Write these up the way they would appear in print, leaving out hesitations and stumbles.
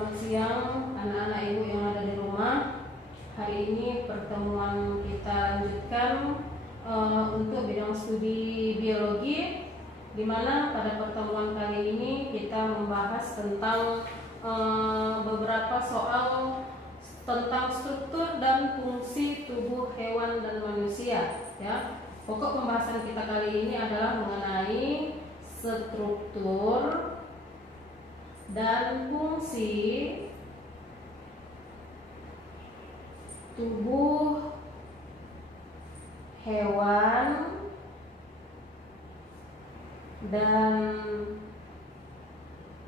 Selamat siang anak-anak ibu yang ada di rumah. Hari ini pertemuan kita lanjutkan untuk bidang studi biologi, di mana pada pertemuan kali ini kita membahas tentang beberapa soal tentang struktur dan fungsi tubuh hewan dan manusia. Ya, pokok pembahasan kita kali ini adalah mengenai struktur dan fungsi tubuh hewan dan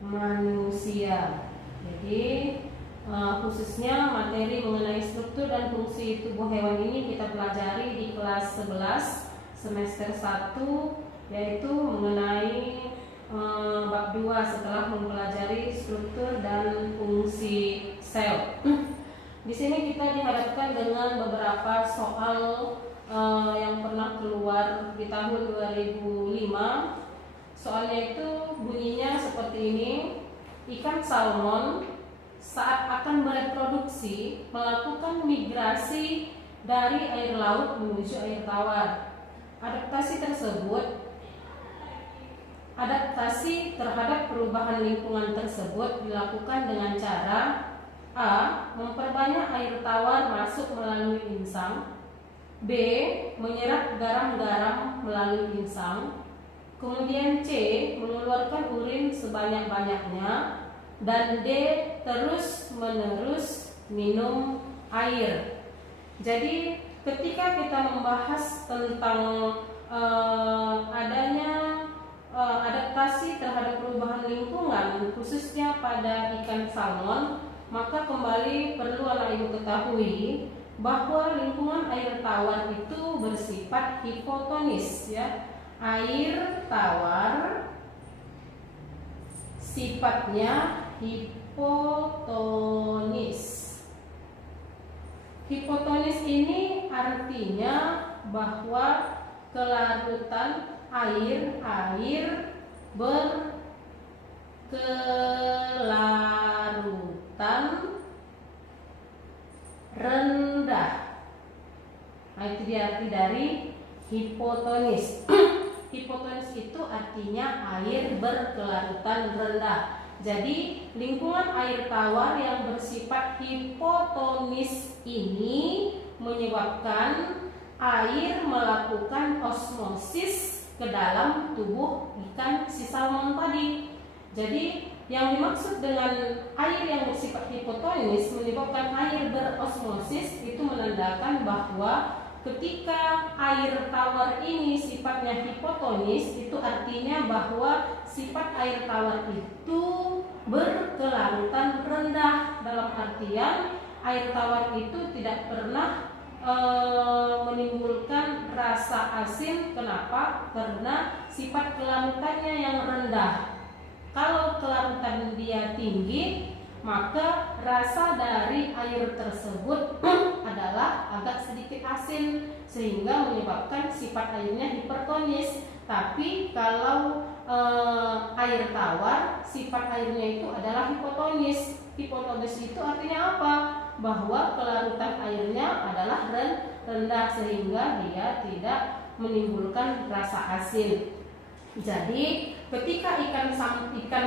manusia. Jadi khususnya materi mengenai struktur dan fungsi tubuh hewan ini kita pelajari di kelas 11 semester 1, yaitu mengenai bab 2 setelah mempelajari struktur dan fungsi sel. Di sini kita dihadapkan dengan beberapa soal yang pernah keluar di tahun 2005. Soalnya itu bunyinya seperti ini: ikan salmon saat akan bereproduksi melakukan migrasi dari air laut menuju air tawar. Adaptasi terhadap perubahan lingkungan tersebut dilakukan dengan cara A. Memperbanyak air tawar masuk melalui insang, B. Menyerap garam-garam melalui insang, kemudian C. Mengeluarkan urin sebanyak-banyaknya, dan D. Terus-menerus minum air. Jadi ketika kita membahas tentang adanya adaptasi terhadap perubahan lingkungan khususnya pada ikan salmon, maka kembali perlu anak ibu ketahui bahwa lingkungan air tawar itu bersifat hipotonis, ya. Air tawar sifatnya hipotonis. Hipotonis ini artinya bahwa kelarutan air berkelarutan rendah. Nah, itu dia arti dari hipotonis. Hipotonis itu artinya air berkelarutan rendah. Jadi lingkungan air tawar yang bersifat hipotonis ini menyebabkan air melakukan osmosis ke dalam tubuh ikan si salmon tadi. Jadi yang dimaksud dengan air yang bersifat hipotonis menyebabkan air berosmosis itu menandakan bahwa ketika air tawar ini sifatnya hipotonis, itu artinya bahwa sifat air tawar itu berkelarutan rendah. Dalam artian air tawar itu tidak pernah menimbulkan rasa asin. Kenapa? Karena sifat kelarutannya yang rendah. Kalau kelarutan dia tinggi, maka rasa dari air tersebut adalah agak sedikit asin, sehingga menyebabkan sifat airnya hipertonis. Tapi kalau air tawar, sifat airnya itu adalah hipotonis. Hipotonis itu artinya apa? Bahwa kelarutan airnya adalah rendah, sehingga dia tidak menimbulkan rasa asin. Jadi ketika ikan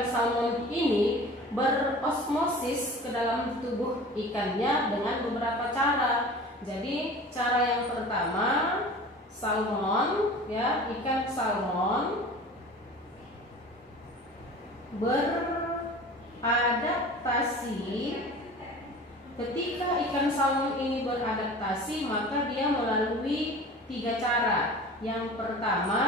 salmon ini berosmosis ke dalam tubuh ikannya dengan beberapa cara. Jadi cara yang pertama, ikan salmon beradaptasi. Ketika ikan salmon ini beradaptasi, maka dia melalui 3 cara. Yang pertama,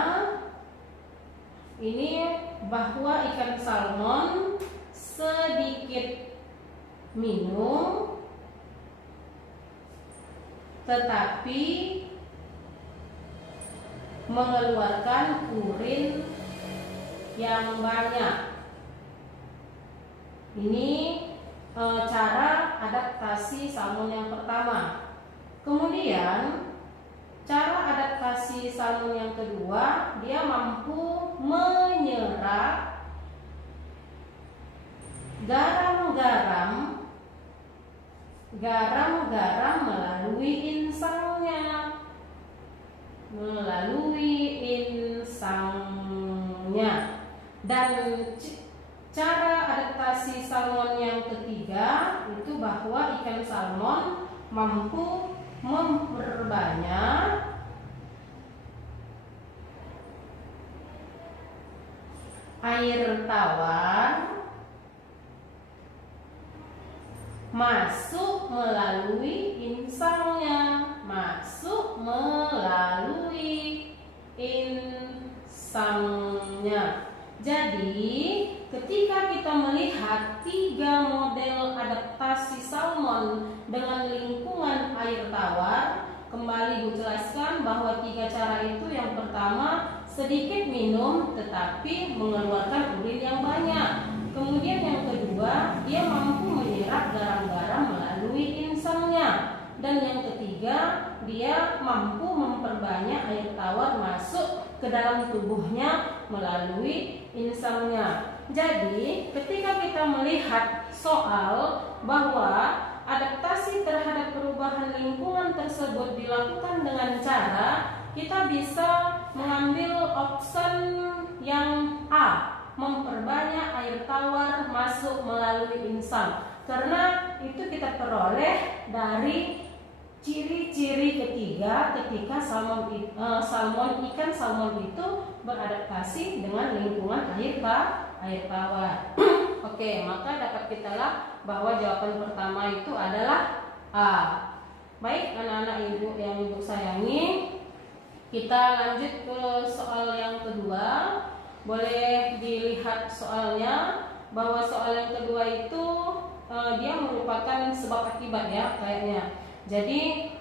ini bahwa ikan salmon sedikit minum, tetapi mengeluarkan urin yang banyak. Ini cara adaptasi salmon yang pertama. Kemudian cara adaptasi salmon yang kedua, dia mampu menyerap garam-garam melalui insangnya, dan cara adaptasi salmon yang ketiga itu bahwa ikan salmon mampu memperbanyak air tawar masuk melalui insangnya, Jadi, ketika kita melihat 3 model adaptasi salmon dengan lingkungan air tawar, kembali Bu jelaskan bahwa 3 cara itu. Yang pertama, sedikit minum tetapi mengeluarkan urin yang banyak. Kemudian yang kedua, dia mampu menyerap garam-garam melalui insangnya. Dan yang ketiga, dia mampu memperbanyak air tawar masuk ke dalam tubuhnya melalui insangnya. Jadi, ketika kita melihat soal bahwa adaptasi terhadap perubahan lingkungan tersebut dilakukan dengan cara, kita bisa mengambil option yang A, memperbanyak air tawar masuk melalui insang, karena itu kita peroleh dari ciri-ciri ketiga ketika ikan salmon itu beradaptasi dengan lingkungan air tawar. Oke, maka dapat kita lah bahwa jawaban pertama itu adalah A. Baik anak-anak ibu yang ibu sayangi, kita lanjut ke soal yang kedua. Boleh dilihat soalnya, bahwa soal yang kedua itu dia merupakan sebab akibat ya kayaknya. Jadi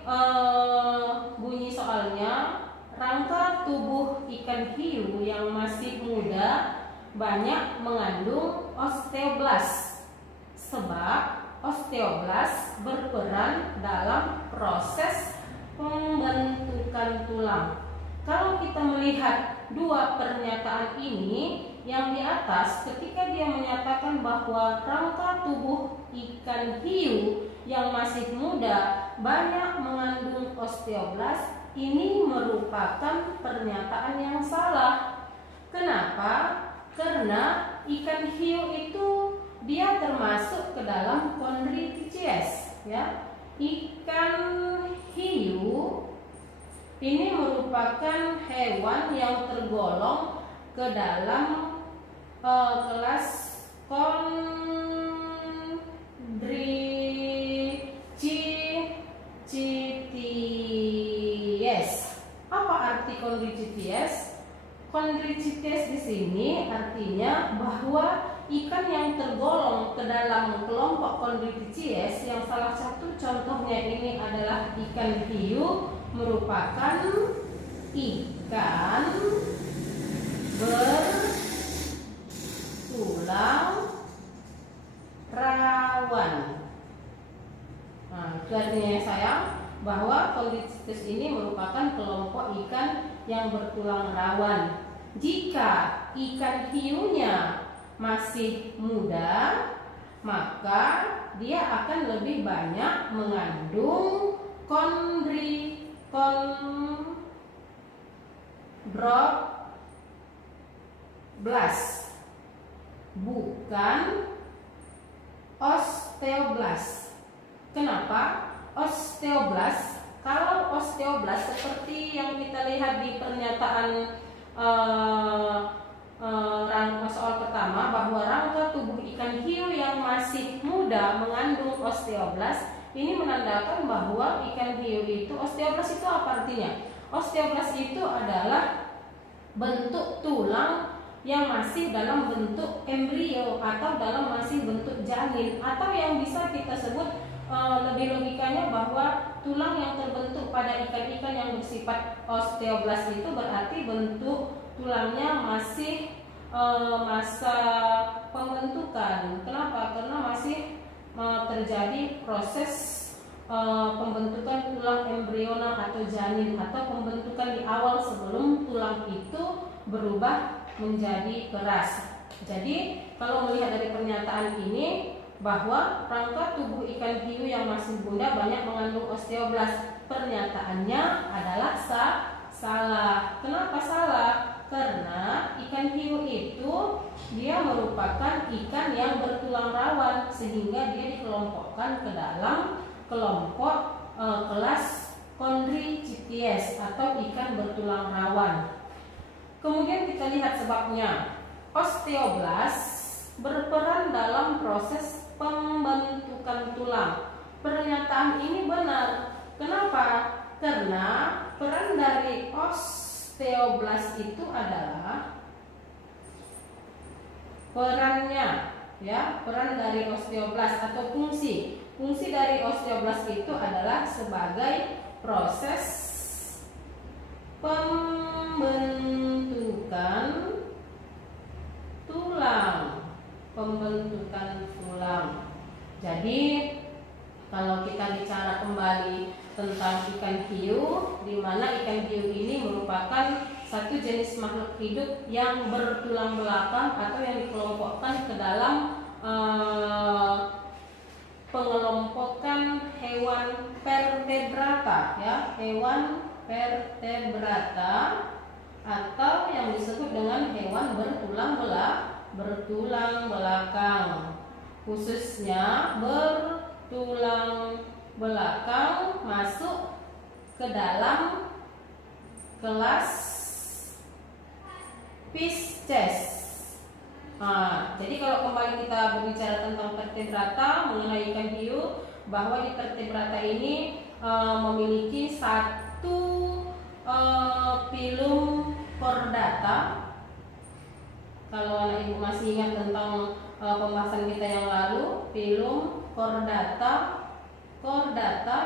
bunyi soalnya, rangka tubuh ikan hiu yang masih muda banyak mengandung osteoblast, sebab osteoblast berperan dalam proses pembentukan tulang. Kalau kita melihat 2 pernyataan ini, yang di atas ketika dia menyatakan bahwa rangka tubuh ikan hiu yang masih muda banyak mengandung osteoblast, ini merupakan pernyataan yang salah. Kenapa? Karena ikan hiu itu dia termasuk ke dalam Chondrichthyes ya. Ikan hiu ini merupakan hewan yang tergolong ke dalam kelas Chondrichthyes. Apa arti Chondrichthyes? Chondrichthyes di sini artinya bahwa ikan yang tergolong ke dalam kelompok Chondrichthyes, yang salah satu contohnya ini adalah ikan hiu, merupakan ikan bertulang rawan. Nah, itu artinya sayang bahwa Chondrichthyes ini merupakan kelompok ikan yang bertulang rawan. Jika ikan hiunya masih muda, maka dia akan lebih banyak mengandung chondroblast, bukan osteoblast. Kenapa? Osteoblast, kalau osteoblast seperti yang kita lihat di pernyataan soal pertama, bahwa rangka tubuh ikan hiu yang masih muda mengandung osteoblast, ini menandakan bahwa ikan hiu itu, osteoblast itu apa artinya? Osteoblast itu adalah bentuk tulang yang masih dalam bentuk embrio atau dalam masih bentuk janin, atau yang bisa kita sebut lebih logikanya bahwa tulang yang terbentuk pada ikan-ikan yang bersifat osteoblast itu berarti bentuk tulangnya masih masa pembentukan. Kenapa? Karena masih terjadi proses pembentukan tulang embrional atau janin, atau pembentukan di awal sebelum tulang itu berubah menjadi keras. Jadi kalau melihat dari pernyataan ini bahwa rangka tubuh ikan hiu yang masih bunda banyak mengandung osteoblast, pernyataannya adalah salah. Kenapa salah? Karena ikan hiu itu dia merupakan ikan yang bertulang rawan, sehingga dia dikelompokkan ke dalam kelompok kelas Chondrichthyes atau ikan bertulang rawan. Kemudian kita lihat sebabnya. Osteoblast berperan dalam proses pembentukan tulang. Pernyataan ini benar. Kenapa? Karena peran dari osteoblast itu adalah peran dari osteoblast atau fungsi dari osteoblast itu adalah sebagai proses pembentukan tulang. Jadi kalau kita bicara kembali tentang ikan hiu, di mana ikan hiu ini merupakan satu jenis makhluk hidup yang bertulang belakang atau yang dikelompokkan ke dalam pengelompokan hewan vertebrata, hewan vertebrata atau yang disebut dengan hewan bertulang belakang, khususnya bertulang belakang masuk ke dalam kelas Pisces. Jadi kalau kembali kita berbicara tentang vertebrata mengenai ikan hiu, bahwa di vertebrata ini memiliki satu filum chordata. Kalau anak ibu masih ingat tentang pembahasan kita yang lalu, filum chordata,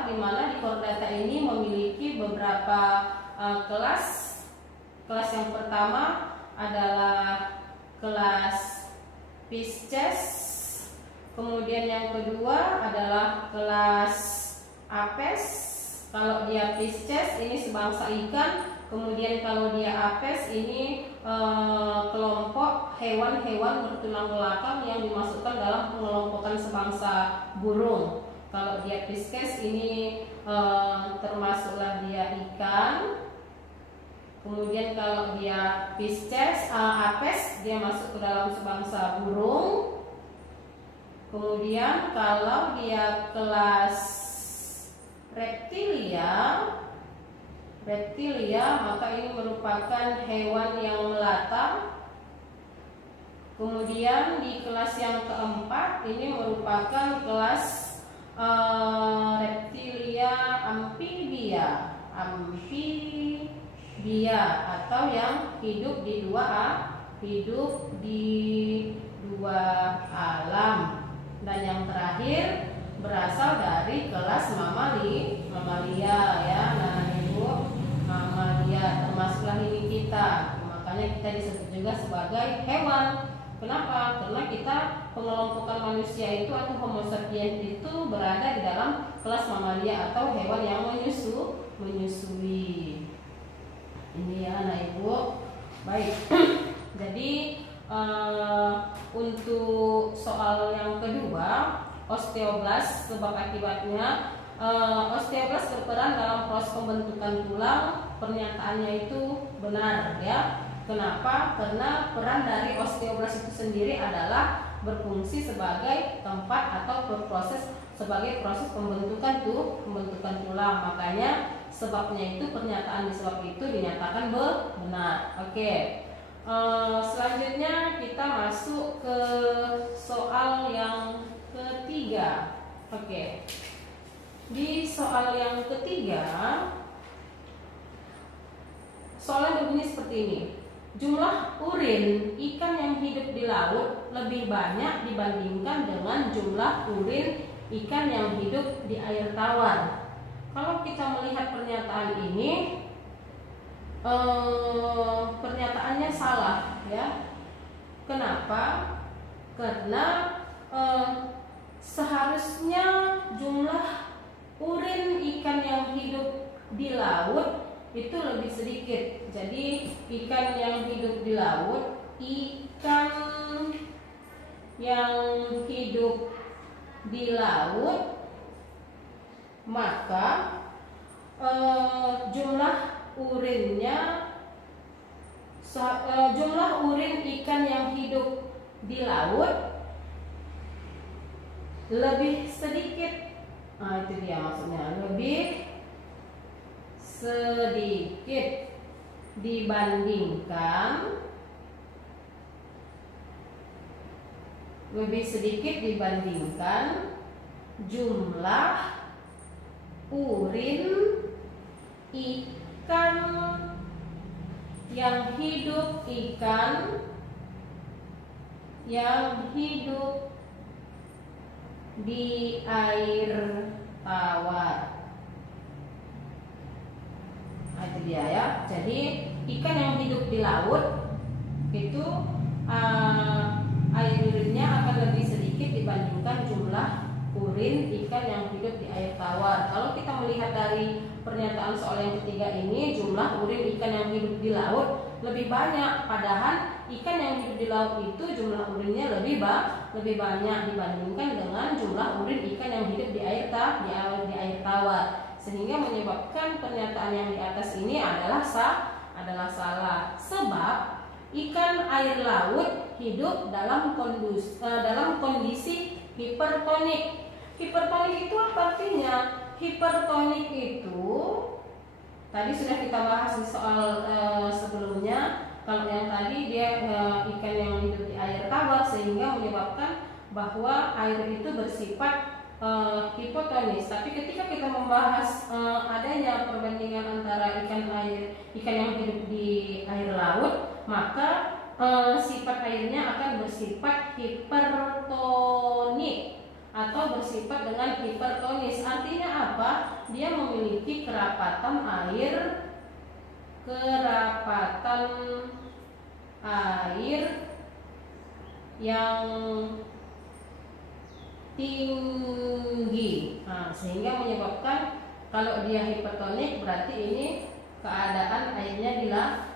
di mana di chordata ini memiliki beberapa kelas. Kelas yang pertama adalah kelas Pisces, kemudian yang kedua adalah kelas Apes. Kalau dia Pisces ini sebangsa ikan, kemudian kalau dia Apes ini kelompok hewan-hewan bertulang belakang yang dimasukkan dalam pengelompokan sebangsa burung. Kalau dia Pisces ini termasuklah dia ikan. Kemudian kalau dia Pisces, Apes, dia masuk ke dalam sebangsa burung. Kemudian kalau dia kelas reptilia, maka ini merupakan hewan yang melata. Kemudian di kelas yang keempat ini merupakan kelas reptilia amphibia atau yang hidup di dua alam. Dan yang terakhir berasal dari kelas mamalia ya, nah ibu, mamalia termasuklah ini kita. Makanya kita disebut juga sebagai hewan. Kenapa? Karena kita pengelompokan manusia itu atau Homo sapiens itu berada di dalam kelas mamalia atau hewan yang menyusui. Ini ya anak ibu. Baik. Jadi untuk soal yang kedua, osteoblast sebab akibatnya. Osteoblast berperan dalam proses pembentukan tulang. Pernyataannya itu benar ya. Kenapa? Karena peran dari osteoblast itu sendiri adalah berfungsi sebagai tempat atau sebagai proses pembentukan tulang. Makanya sebabnya itu, pernyataan di sebab itu dinyatakan benar. Oke. Selanjutnya kita masuk ke soal yang ketiga. Oke. Di soal yang ketiga, soalnya berbunyi seperti ini. Jumlah urin ikan yang hidup di laut lebih banyak dibandingkan dengan jumlah urin ikan yang hidup di air tawar. Kalau kita melihat pernyataan ini, pernyataannya salah ya. Kenapa? Karena seharusnya jumlah urin ikan yang hidup di laut itu lebih sedikit. Jadi ikan yang hidup di laut, ikan yang hidup di laut, maka jumlah urin ikan yang hidup di laut lebih sedikit. Nah, itu dia maksudnya, lebih sedikit dibandingkan jumlah urin ikan yang hidup di air tawar. Nah, itu dia ya. Jadi ikan yang hidup di laut itu air urinnya akan lebih sedikit dibandingkan jumlah urin ikan yang hidup di air tawar. Kalau kita melihat dari pernyataan soal yang ketiga ini, jumlah urin ikan yang hidup di laut lebih banyak, padahal ikan yang hidup di laut itu jumlah urinnya lebih banyak dibandingkan dengan jumlah urin ikan yang hidup di air tawar, sehingga menyebabkan pernyataan yang di atas ini adalah salah. Sebab ikan air laut hidup dalam kondisi hipertonik. Hipertonik itu apa artinya? Hipertonik itu tadi sudah kita bahas di soal sebelumnya. Kalau yang tadi dia ikan yang hidup di air tawar, sehingga menyebabkan bahwa air itu bersifat hipotonis. Tapi ketika kita membahas adanya perbandingan antara ikan yang hidup di air laut, maka sifat airnya akan bersifat hipertonik atau bersifat dengan hipertonis. Artinya apa? Dia memiliki kerapatan air yang tinggi. Nah, sehingga menyebabkan kalau dia hipertonik berarti ini keadaan airnya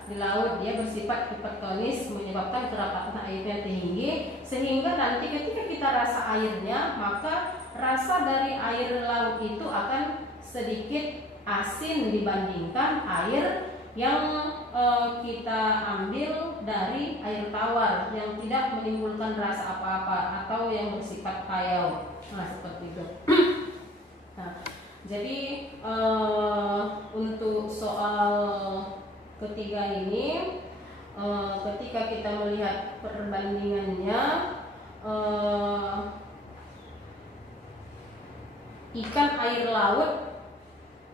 di laut, dia bersifat hipertonis, menyebabkan kerapatan airnya tinggi, sehingga nanti ketika kita rasa airnya, maka rasa dari air laut itu akan sedikit asin dibandingkan air yang kita ambil dari air tawar yang tidak menimbulkan rasa apa-apa atau yang bersifat payau. Nah, seperti itu. Nah, jadi untuk soal ketiga ini, ketika kita melihat perbandingannya, ikan air laut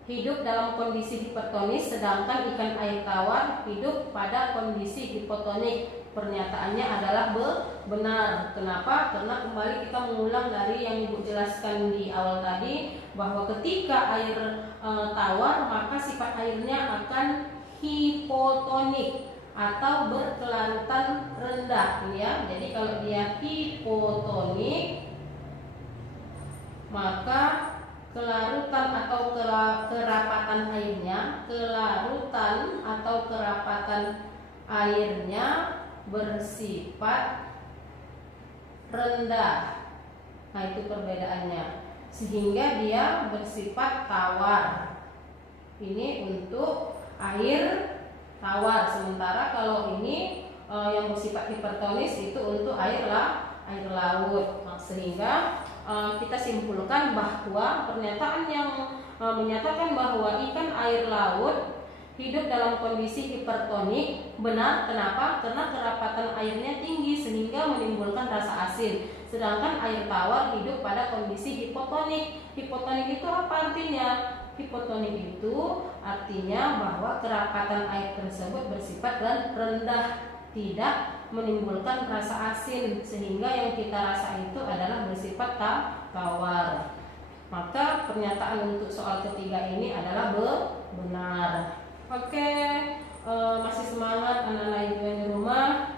hidup dalam kondisi hipertonis, sedangkan ikan air tawar hidup pada kondisi hipotonik. Pernyataannya adalah benar. Kenapa? Karena kembali kita mengulang dari yang Ibu jelaskan di awal tadi, bahwa ketika air tawar, maka sifat airnya akan hipotonik atau berkelarutan rendah, ya. Jadi kalau dia hipotonik, maka kelarutan atau kerapatan airnya bersifat rendah. Nah, itu perbedaannya. Sehingga dia bersifat tawar. Ini untuk air tawar. Sementara kalau ini yang bersifat hipertonis itu untuk air laut. Nah, sehingga kita simpulkan bahwa pernyataan yang menyatakan bahwa ikan air laut hidup dalam kondisi hipertonik benar. Kenapa? Karena kerapatan airnya tinggi sehingga menimbulkan rasa asin. Sedangkan air tawar hidup pada kondisi hipotonik. Hipotonik itu apa artinya? Hipotonik itu artinya bahwa kerapatan air tersebut bersifat rendah, tidak menimbulkan rasa asin, sehingga yang kita rasa itu adalah bersifat tawar. Maka pernyataan untuk soal ketiga ini adalah benar. Oke, masih semangat anak-anak ibu yang di rumah.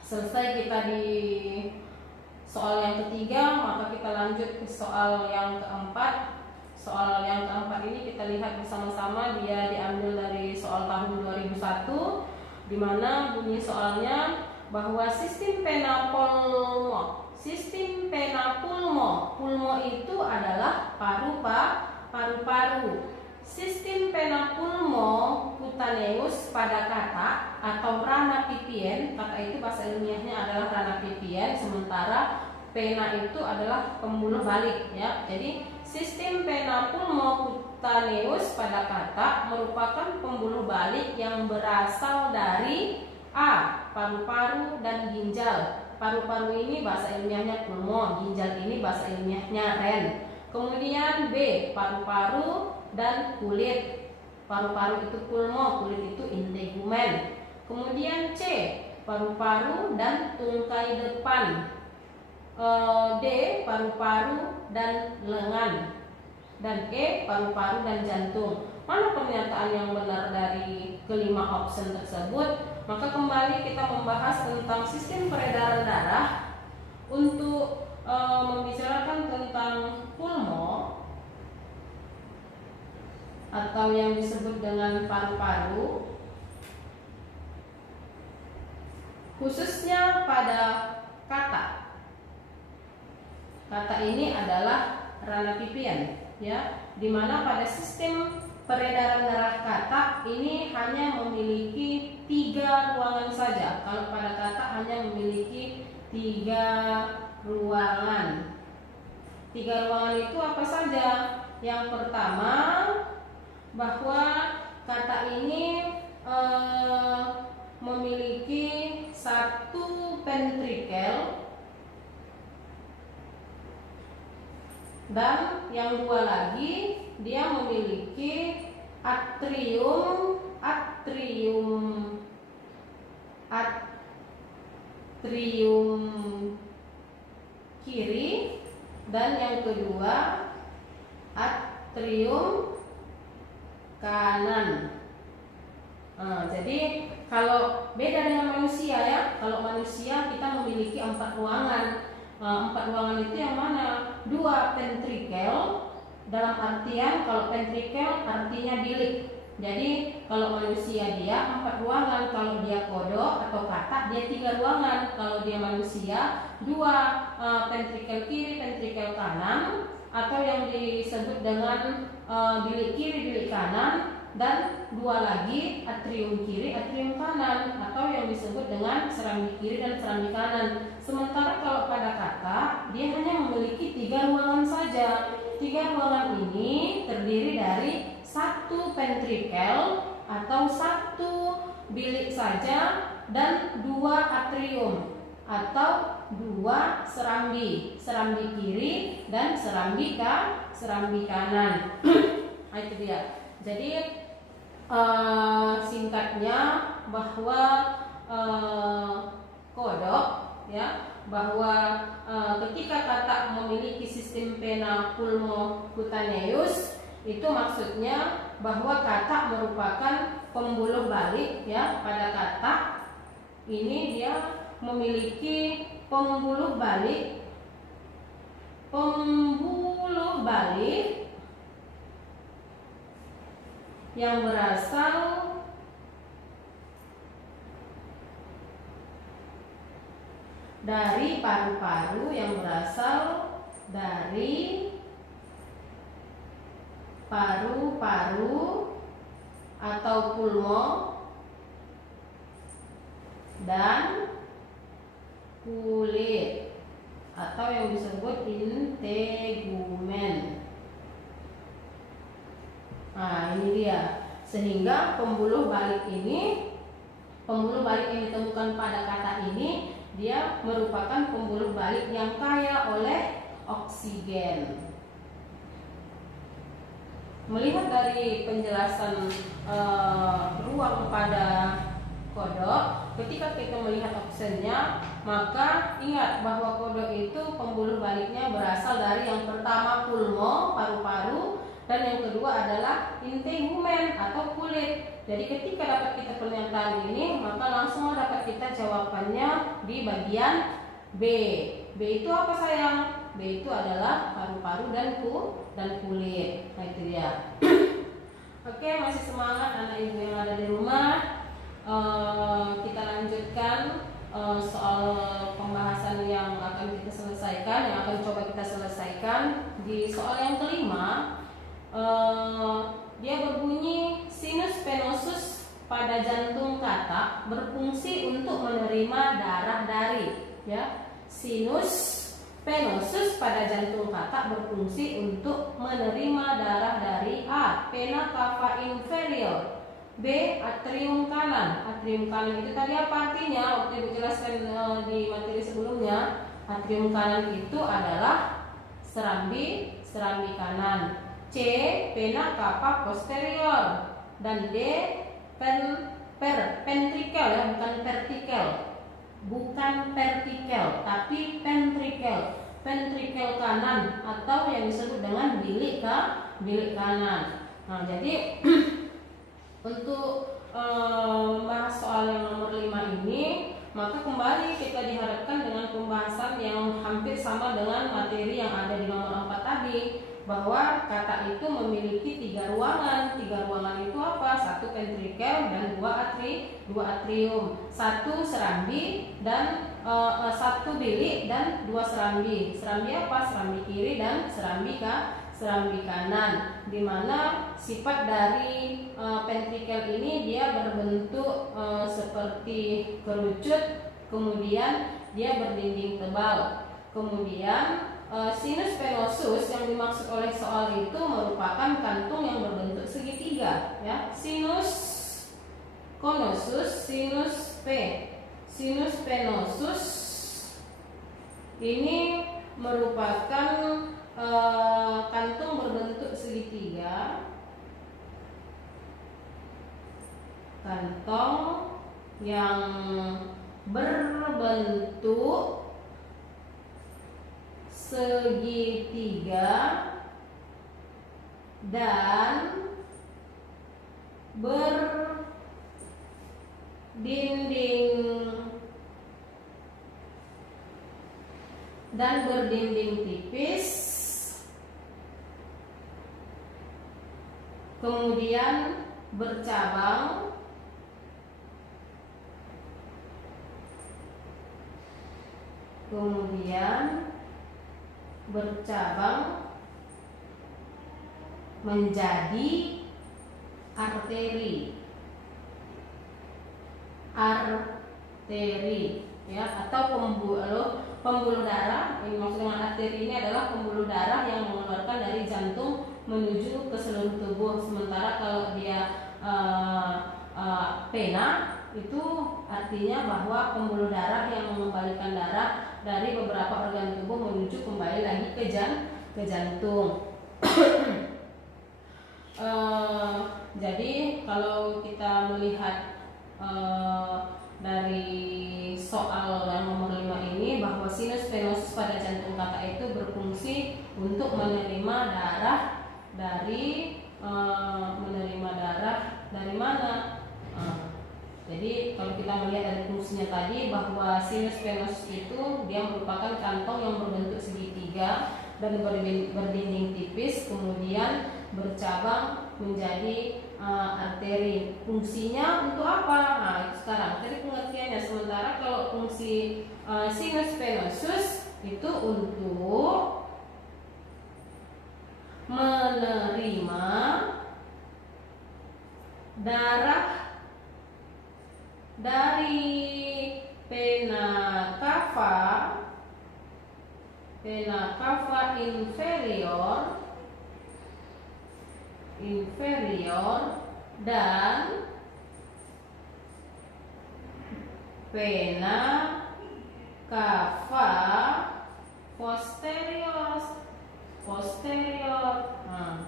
Selesai kita di soal yang ketiga, maka kita lanjut ke soal yang keempat. Soal yang keempat ini kita lihat bersama-sama, dia diambil dari soal tahun 2001, di mana bunyi soalnya, bahwa sistem vena pulmo itu adalah paru-paru. Sistem vena cutaneus pada kata atau rana pipien, kata itu bahasa ilmiahnya adalah rana pipien, sementara vena itu adalah pembuluh balik ya. Jadi sistem vena cutaneus pada kata merupakan pembuluh balik yang berasal dari A. paru-paru dan ginjal. Paru-paru ini bahasa ilmiahnya pulmo, ginjal ini bahasa ilmiahnya ren. Kemudian B. paru-paru dan kulit. Paru-paru itu pulmo, kulit itu integumen. Kemudian C. paru-paru dan tungkai depan. D. paru-paru dan lengan. Dan E. paru-paru dan jantung. Mana pernyataan yang benar dari kelima option tersebut? Maka kembali kita membahas tentang sistem peredaran darah. Untuk membicarakan tentang pulmo atau yang disebut dengan paru-paru, khususnya pada kata ini adalah rana pipien ya, dimana pada sistem peredaran darah kata ini hanya memiliki 3 ruangan saja. Kalau pada kata hanya memiliki 3 ruangan. 3 ruangan itu apa saja? Yang pertama, bahwa kata ini memiliki 1 ventrikel, dan yang 2 lagi dia memiliki atrium kiri, dan yang kedua atrium kanan. Jadi kalau beda dengan manusia ya, kalau manusia kita memiliki 4 ruangan. 4 ruangan itu yang mana? 2 ventrikel, dalam artian kalau ventrikel artinya bilik. Jadi kalau manusia dia 4 ruangan, kalau dia kodok atau katak dia 3 ruangan. Kalau dia manusia 2 ventrikel kiri, ventrikel kanan, atau yang disebut dengan bilik kiri, bilik kanan, dan 2 lagi atrium kiri, atrium kanan, atau yang disebut dengan serambi kiri dan serambi kanan. Sementara kalau pada kata dia hanya memiliki 3 ruangan saja. 3 ruangan ini terdiri dari 1 ventrikel atau 1 bilik saja, dan 2 atrium atau 2 serambi kiri dan serambi kanan. Itu dia. Jadi singkatnya bahwa kodok ya, bahwa ketika kata memiliki sistem vena cutaneus, itu maksudnya bahwa kata merupakan pembuluh balik ya. Pada kata ini dia memiliki pembuluh balik yang berasal dari paru-paru, yang berasal dari paru-paru atau pulmo dan kulit atau yang disebut integumen. Nah, ini dia. Sehingga pembuluh balik yang ditemukan pada kata ini, dia merupakan pembuluh balik yang kaya oleh oksigen. Melihat dari penjelasan ruang pada kodok, ketika kita melihat optionnya, maka ingat bahwa kodok itu pembuluh baliknya berasal dari yang pertama pulmo, paru-paru, dan yang kedua adalah integumen atau kulit. Jadi ketika dapat kita pernyataan ini, maka langsung dapat kita jawabannya di bagian B. B itu apa sayang? B itu adalah paru-paru dan kulit. Nah, itu dia. Oke, masih semangat anak ibu yang ada di rumah. Kita lanjutkan soal pembahasan yang akan kita selesaikan, yang akan coba kita selesaikan. Di soal yang kelima, dia berbunyi sinus venosus pada jantung kata berfungsi untuk menerima darah dari, ya. Sinus venosus pada jantung kata berfungsi untuk menerima darah dari A. Vena cava inferior, B. Atrium kanan. Atrium kanan itu tadi apa artinya? Waktu Ibu jelaskan di materi sebelumnya, atrium kanan itu adalah serambi kanan. C. Vena cava posterior. Dan D. Ventrikel, ya, bukan vertical. Bukan vertical, tapi ventrikel kanan, atau yang disebut dengan bilik kanan. Nah, jadi untuk membahas soal yang nomor 5 ini, maka kembali kita dihadapkan dengan pembahasan yang hampir sama dengan materi yang ada di nomor 4 tadi, bahwa kata itu memiliki 3 ruangan. 3 ruangan itu apa? 1 ventrikel dan 2 atrium, 1 serambi dan 1 bilik dan 2 serambi. Serambi apa? Serambi kiri dan serambi kanan. Dimana sifat dari ventrikel ini dia berbentuk seperti kerucut, kemudian dia berdinding tebal. Kemudian sinus venosus yang dimaksud oleh soal itu merupakan kantung yang berbentuk segitiga, ya. Sinus conosus, sinus venosus ini merupakan kantung berbentuk segitiga, kantong yang berbentuk segitiga dan berdinding tipis, kemudian bercabang menjadi arteri, ya, atau pembuluh darah. Yang maksud dengan arteri ini adalah pembuluh darah yang mengeluarkan dari jantung menuju ke seluruh tubuh. Sementara kalau dia vena itu artinya bahwa pembuluh darah yang mengembalikan darah dari beberapa organ tubuh menuju kembali lagi ke jantung. Jadi kalau kita melihat dari soal yang nomor 5 ini, bahwa sinus venosus pada jantung kata itu berfungsi untuk menerima darah dari mana? Jadi kalau kita melihat dari fungsinya tadi, bahwa sinus venosus itu dia merupakan kantong yang berbentuk segitiga dan berdinding tipis, kemudian bercabang menjadi arteri. Fungsinya untuk apa? Nah, itu sekarang tadi pengertiannya. Sementara kalau fungsi sinus venosus itu untuk menerima darah dari vena cava inferior dan vena cava posterior. Nah,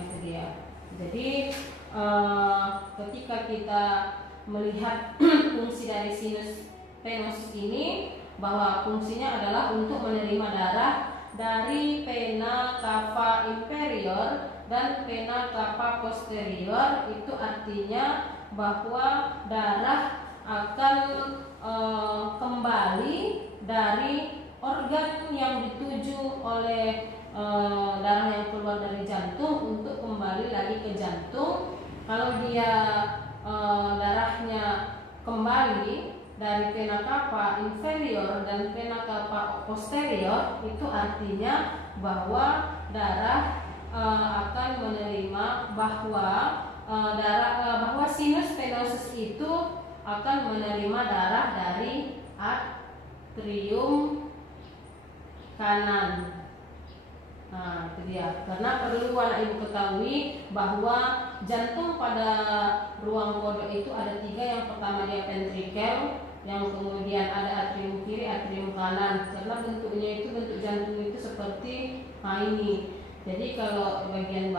itu dia. Jadi ketika kita melihat fungsi dari sinus venosus ini, bahwa fungsinya adalah untuk menerima darah dari vena cava inferior dan vena cava posterior, itu artinya bahwa darah akan kembali dari organ yang dituju oleh darah yang keluar dari jantung untuk kembali lagi ke jantung. Kalau dia darahnya kembali dari vena cava inferior dan vena cava posterior, itu artinya bahwa darah akan menerima bahwa sinus venosus itu akan menerima darah dari atrium kanan. Nah, itu dia. Karena perlu anak ibu ketahui bahwa jantung pada ruang kodok itu ada 3. Yang pertama dia ventrikel, yang kemudian ada atrium kiri, atrium kanan. Karena bentuknya itu, bentuk jantung itu seperti ini. Jadi kalau di bagian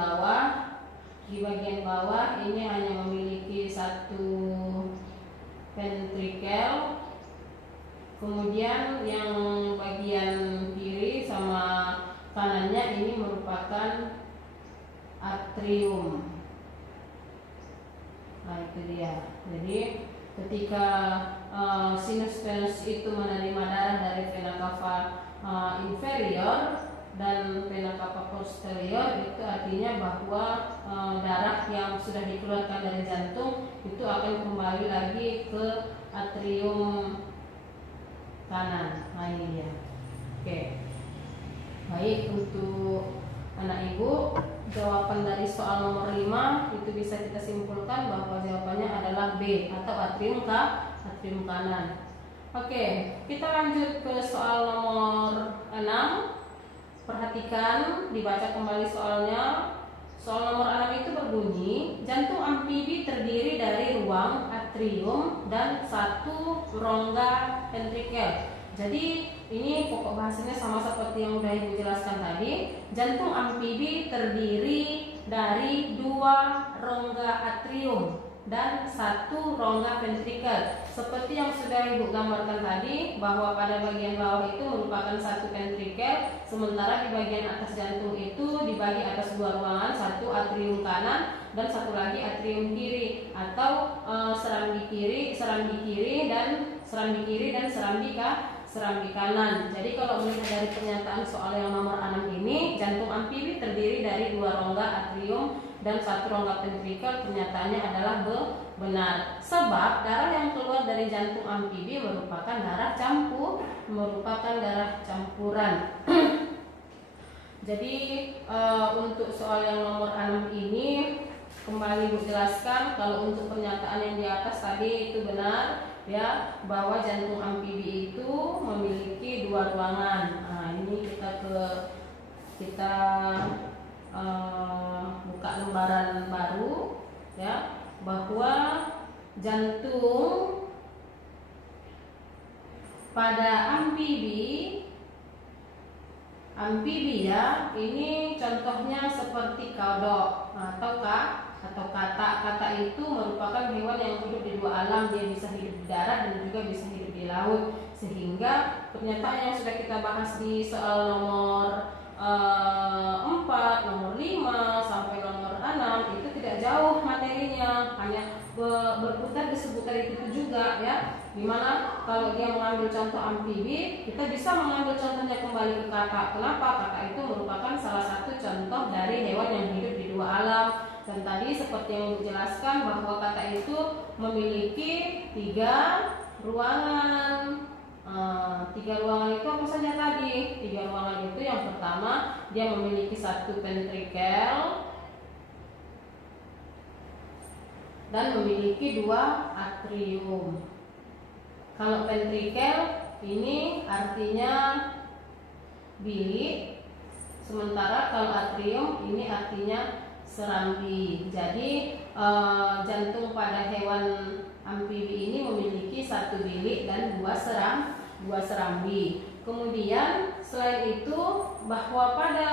bawah ini hanya memiliki 1 ventrikel. Kemudian yang bagian kiri sama kanannya ini merupakan atrium. Nah, itu dia. Jadi ketika sinus venous itu menerima darah dari vena cava inferior dan vena cava posterior, itu artinya bahwa darah yang sudah dikeluarkan dari jantung itu akan kembali lagi ke atrium kanan. Nah, ini dia. Oke. Baik, untuk anak ibu, jawaban dari soal nomor 5 itu bisa kita simpulkan bahwa jawabannya adalah B atau atrium kanan. Oke, kita lanjut ke soal nomor 6. Perhatikan, dibaca kembali soalnya. Soal nomor 6 itu berbunyi, jantung amfibi terdiri dari ruang atrium dan 1 rongga ventrikel. Jadi ini pokok bahasanya sama seperti yang sudah ibu jelaskan tadi. Jantung amfibi terdiri dari 2 rongga atrium dan 1 rongga ventrikel. Seperti yang sudah ibu gambarkan tadi, bahwa pada bagian bawah itu merupakan 1 ventrikel, sementara di bagian atas jantung itu dibagi atas 2 ruangan, 1 atrium kanan dan 1 lagi atrium kiri, atau serambi kiri dan serambi kanan. Jadi kalau melihat dari pernyataan soal yang nomor 6 ini, jantung amfibi terdiri dari 2 rongga atrium dan 1 rongga ventrikel, pernyataannya adalah benar. Sebab darah yang keluar dari jantung amfibi merupakan darah campuran. Jadi untuk soal yang nomor 6 ini kembali Bu jelaskan, kalau untuk pernyataan yang di atas tadi itu benar ya, bahwa jantung amfibi itu memiliki 2 ruangan. Nah, ini kita buka lembaran baru ya, bahwa jantung pada amfibi ya, ini contohnya seperti kodok atau kata. Kata itu merupakan hewan yang hidup di 2 alam. Dia bisa hidup di darat dan juga bisa hidup di laut. Sehingga pernyataan yang sudah kita bahas di soal nomor 4, nomor 5 sampai nomor 6 itu tidak jauh materinya, hanya berputar di seputar itu juga ya. Dimana kalau dia mengambil contoh amfibi, kita bisa mengambil contohnya kembali ke kata. Kenapa? Kata itu merupakan salah satu contoh dari hewan yang hidup di 2 alam. Dan tadi seperti yang dijelaskan bahwa kata itu memiliki 3 ruangan. 3 ruangan itu apa saja tadi? 3 ruangan itu yang pertama, dia memiliki 1 ventrikel dan memiliki 2 atrium. Kalau ventrikel ini artinya bilik, sementara kalau atrium ini artinya serambi. Jadi jantung pada hewan amfibi ini memiliki 1 bilik dan 2 serambi. Kemudian selain itu, bahwa pada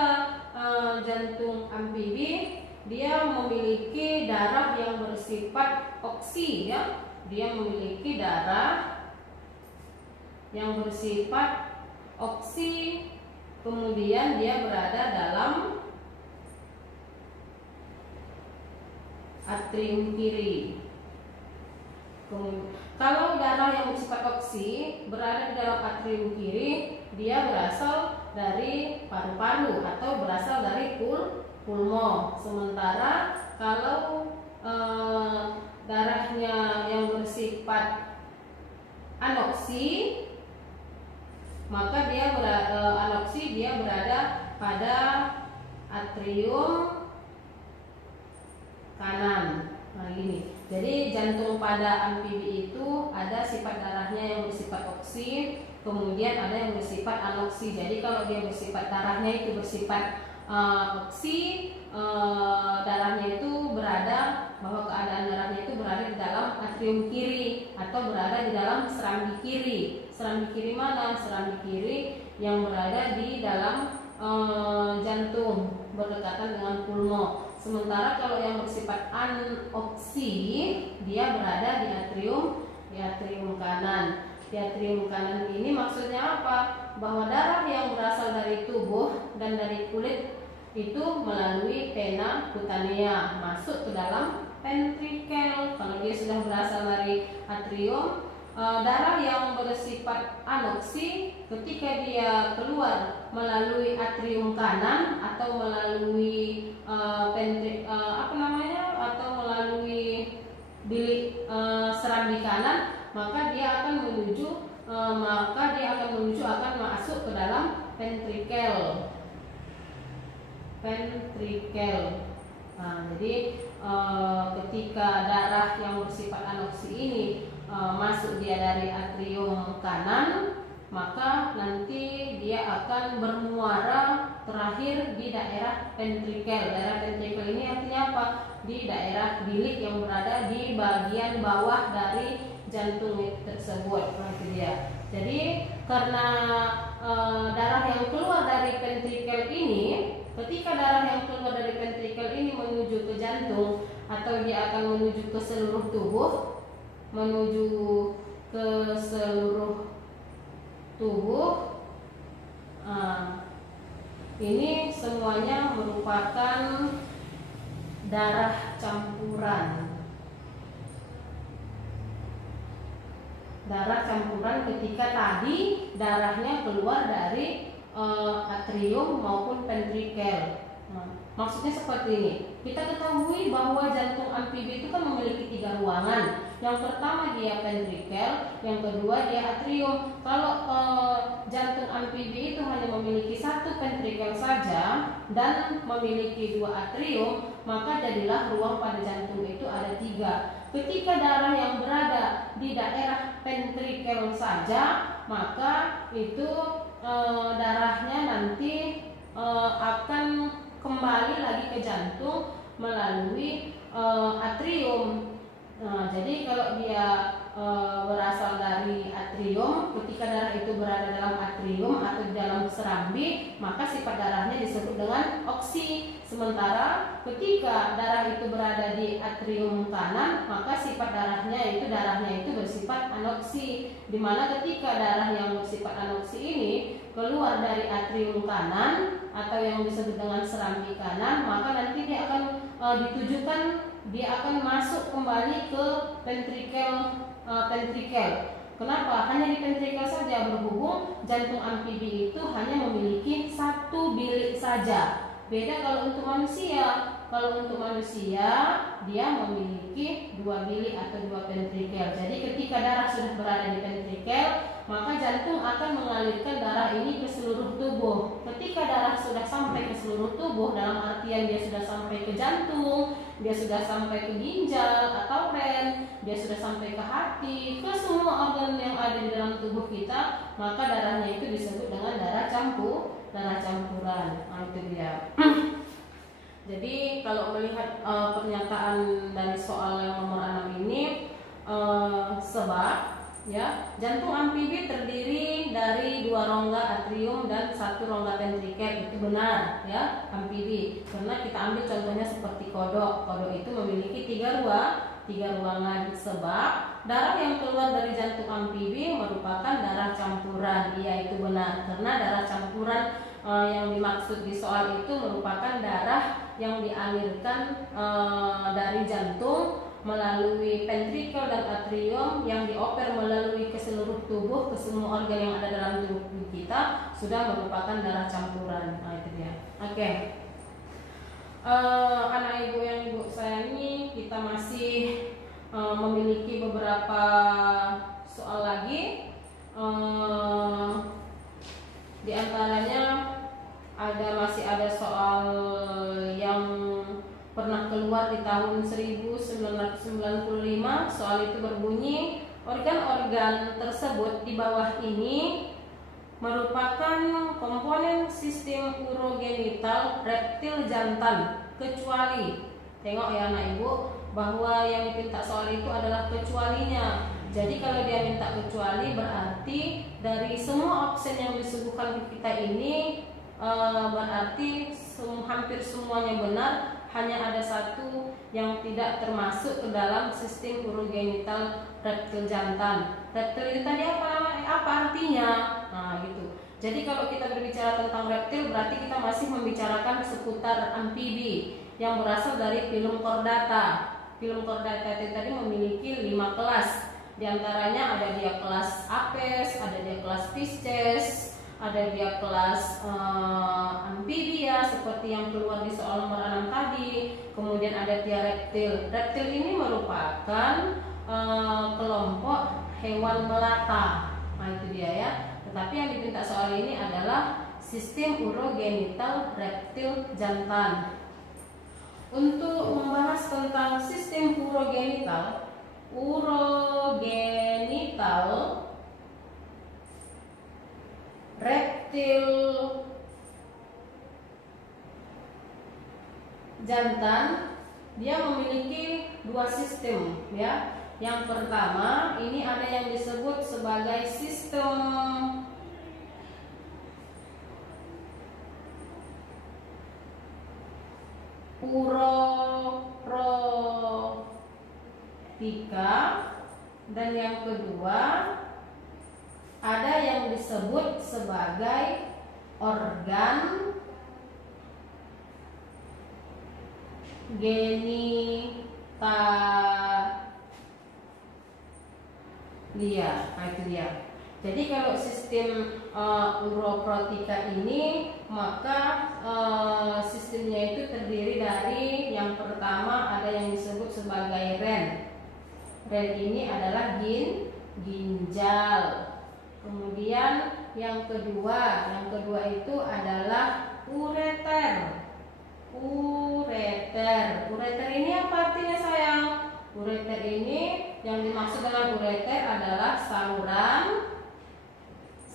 jantung amfibi dia memiliki darah yang bersifat oksi ya. Dia memiliki darah yang bersifat oksi, kemudian dia berada dalam atrium kiri. Kalau darah yang bersifat oksi berada di dalam atrium kiri, dia berasal dari paru-paru atau berasal dari pulmo. Sementara kalau darahnya yang bersifat anoksi, maka dia anoksi dia berada pada atrium kanan. Nah gini, jadi jantung pada amfibi itu ada sifat darahnya yang bersifat oksi, kemudian ada yang bersifat anoksi. Jadi kalau dia bersifat darahnya itu bersifat oksi, darahnya itu berada, bahwa keadaan darahnya itu berada di dalam atrium kiri atau berada di dalam serambi kiri. Serambi kiri mana? Serambi kiri yang berada di dalam jantung berdekatan dengan pulmo. Sementara kalau yang bersifat anoksi dia berada di atrium kanan. Di atrium kanan ini maksudnya apa? Bahwa darah yang berasal dari tubuh dan dari kulit itu melalui vena cutanea masuk ke dalam ventrikel. Kalau dia sudah berasal dari atrium, darah yang bersifat anoksi ketika dia keluar melalui atrium kanan atau melalui atau melalui bilik serambi kanan, maka dia akan masuk ke dalam ventrikel. Nah, jadi ketika darah yang bersifat anoksi ini masuk dia dari atrium kanan, maka nanti dia akan bermuara terakhir di daerah ventrikel. Daerah ventrikel ini artinya apa? Di daerah bilik yang berada di bagian bawah dari jantung tersebut. Nah, itu dia. Jadi karena darah yang keluar dari ventrikel ini, ketika darah yang keluar dari ventrikel ini menuju ke jantung atau dia akan menuju ke seluruh tubuh, ini semuanya merupakan darah campuran. Darah campuran ketika tadi darahnya keluar dari atrium maupun ventrikel. Maksudnya seperti ini. Kita ketahui bahwa jantung amfibi itu kan memiliki 3 ruangan. Yang pertama dia ventrikel, yang kedua dia atrium. Kalau jantung amfibi itu hanya memiliki 1 ventrikel saja dan memiliki 2 atrium, maka jadilah ruang pada jantung itu ada 3. Ketika darah yang berada di daerah ventrikel saja, maka itu darahnya nanti akan kembali lagi ke jantung melalui atrium. Nah, jadi kalau dia berasal dari atrium, ketika darah itu berada dalam atrium atau di dalam serambi, maka sifat darahnya disebut dengan oksi. Sementara ketika darah itu berada di atrium kanan, maka sifat darahnya itu bersifat anoksi. Dimana ketika darah yang bersifat anoksi ini keluar dari atrium kanan atau yang disebut dengan serambi kanan, maka nanti dia akan dia akan masuk kembali ke ventrikel. Kenapa? Hanya di ventrikel saja, berhubung jantung amfibi itu hanya memiliki 1 bilik saja. Beda kalau untuk manusia. Kalau untuk manusia dia memiliki 2 bilik atau 2 ventrikel. Jadi ketika darah sudah berada di ventrikel, maka jantung akan mengalirkan darah ini ke seluruh tubuh. Ketika darah sudah sampai ke seluruh tubuh, dalam artian dia sudah sampai ke jantung, dia sudah sampai ke ginjal atau ren, dia sudah sampai ke hati, ke semua organ yang ada di dalam tubuh kita, maka darahnya itu disebut dengan darah campuran. Nah, itu dia. Jadi kalau melihat pernyataan dari soal yang nomor 6 ini, sebab ya jantung amfibi terdiri dari 2 rongga atrium dan 1 rongga ventrikel, itu benar ya, amfibi. Karena kita ambil contohnya seperti kodok. Kodok itu memiliki 3 ruangan. Sebab darah yang keluar dari jantung amfibi merupakan darah campuran. Iya, itu benar. Karena darah campuran yang dimaksud di soal itu merupakan darah yang dialirkan dari jantung melalui ventrikel dan atrium yang dioper melalui ke seluruh tubuh, ke semua organ yang ada dalam tubuh kita, sudah merupakan darah campuran. Nah, itu dia. Oke. Anak ibu yang ibu sayangi, kita masih memiliki beberapa soal lagi. Di antaranya masih ada soal yang pernah keluar di tahun 1995. Soal itu berbunyi, organ-organ tersebut di bawah ini merupakan komponen sistem urogenital reptil jantan kecuali, tengok ya anak ibu, bahwa yang dipinta soal itu adalah kecualinya. Jadi kalau dia minta kecuali, berarti dari semua option yang disuguhkan ke kita ini berarti hampir semuanya benar, hanya ada satu yang tidak termasuk ke dalam sistem urogenital reptil jantan. Reptil itu tadi apa artinya? Nah gitu. Jadi kalau kita berbicara tentang reptil, berarti kita masih membicarakan seputar amfibi yang berasal dari filum chordata. Filum chordata itu tadi memiliki 5 kelas. Di antaranya ada dia kelas Apes, ada dia kelas Pisces, ada dia kelas amfibia seperti yang keluar di soal nomor 6 tadi. Kemudian ada dia reptil. Reptil ini merupakan kelompok hewan melata. Nah itu dia ya. Tetapi yang dipinta soal ini adalah sistem urogenital reptil jantan. Untuk membahas tentang sistem urogenital reptil jantan, dia memiliki 2 sistem ya. Yang pertama, ini ada yang disebut sebagai sistem uroprotika, dan yang kedua ada yang disebut sebagai organ genitalia. Nah itu dia. Jadi kalau sistem uroprotika ini, maka sistemnya itu terdiri dari, yang pertama ada yang disebut sebagai ren. Ren ini adalah ginjal. Kemudian yang kedua itu adalah ureter. Ureter ini apa artinya sayang? Ureter ini, yang dimaksud dengan ureter adalah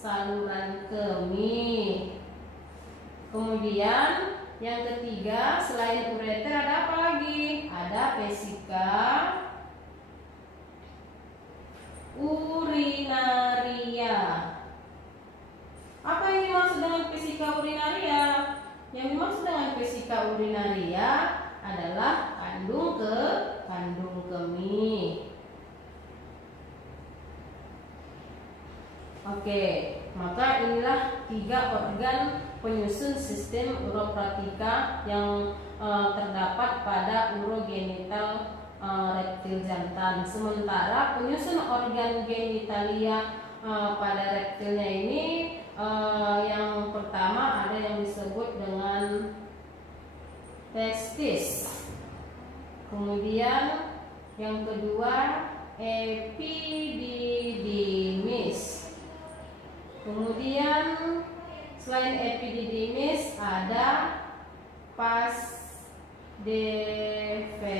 saluran kemih. Kemudian yang ketiga, selain ureter ada apa lagi? Ada vesika urinaria. Apa yang dimaksud dengan vesika urinaria? Yang dimaksud dengan vesika urinaria adalah kandung kemih. Oke, maka inilah 3 organ penyusun sistem uroprotika yang terdapat pada urogenital reptil jantan. Sementara penyusun organ genitalia pada reptilnya ini, yang pertama ada yang disebut dengan testis. Kemudian yang kedua epididymis. Kemudian selain epididymis ada pars deferen.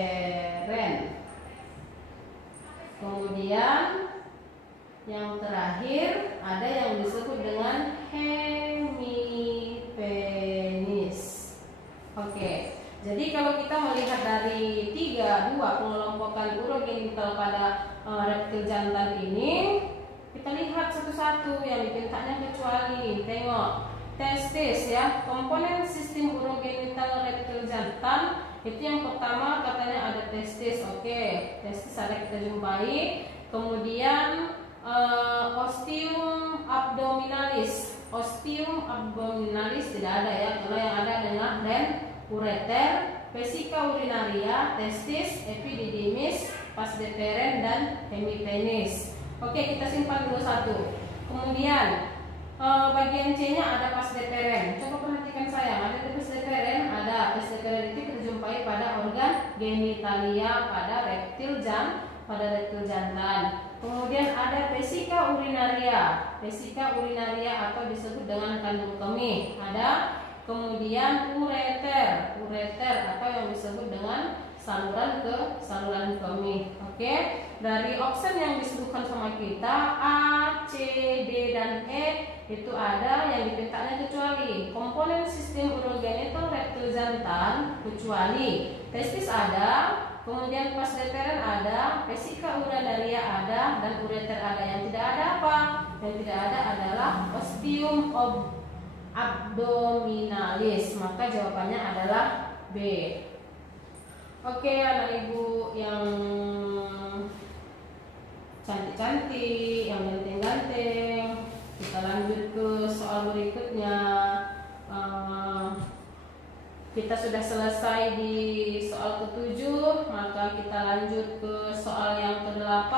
Kemudian yang terakhir ada yang disebut dengan hemipenis. Oke, jadi kalau kita melihat dari 2 pengelompokan urogenital pada reptil jantan ini, kita lihat satu-satu yang dipintanya kecuali. Tengok, testis ya, komponen sistem urogenital reptil jantan itu yang pertama katanya ada testis. Oke, testis ada kita jumpai. Kemudian ostium abdominalis. Ostium abdominalis tidak ada ya, karena yang ada adalah ren, ureter, vesika urinaria, testis, epididymis, pars deferen, dan hemipenis. Oke, kita simpan dulu satu. Kemudian bagian C-nya ada pars deferen. Coba perhatikan sayang, ada pars deferen, ada pars deferen itu kita jumpai pada organ genitalia pada reptil pada reptil jantan. Kemudian ada vesika urinaria. Vesika urinaria atau disebut dengan kandung kemih. Ada kemudian ureter. Ureter atau yang disebut dengan saluran kemih. Oke. Dari option yang disebutkan sama kita A, C, D dan E itu ada yang dipintanya kecuali komponen sistem urogenital reptil jantan kecuali testis ada, kemudian vas deferens ada, vesika urinaria ada, dan ureter ada. Yang tidak ada apa? Yang tidak ada adalah ostium abdominalis. Maka jawabannya adalah B. Oke, anak ibu yang cantik-cantik, yang ganteng-ganteng, kita lanjut ke soal berikutnya. Kita sudah selesai di soal ke-7, maka kita lanjut ke soal yang ke-8.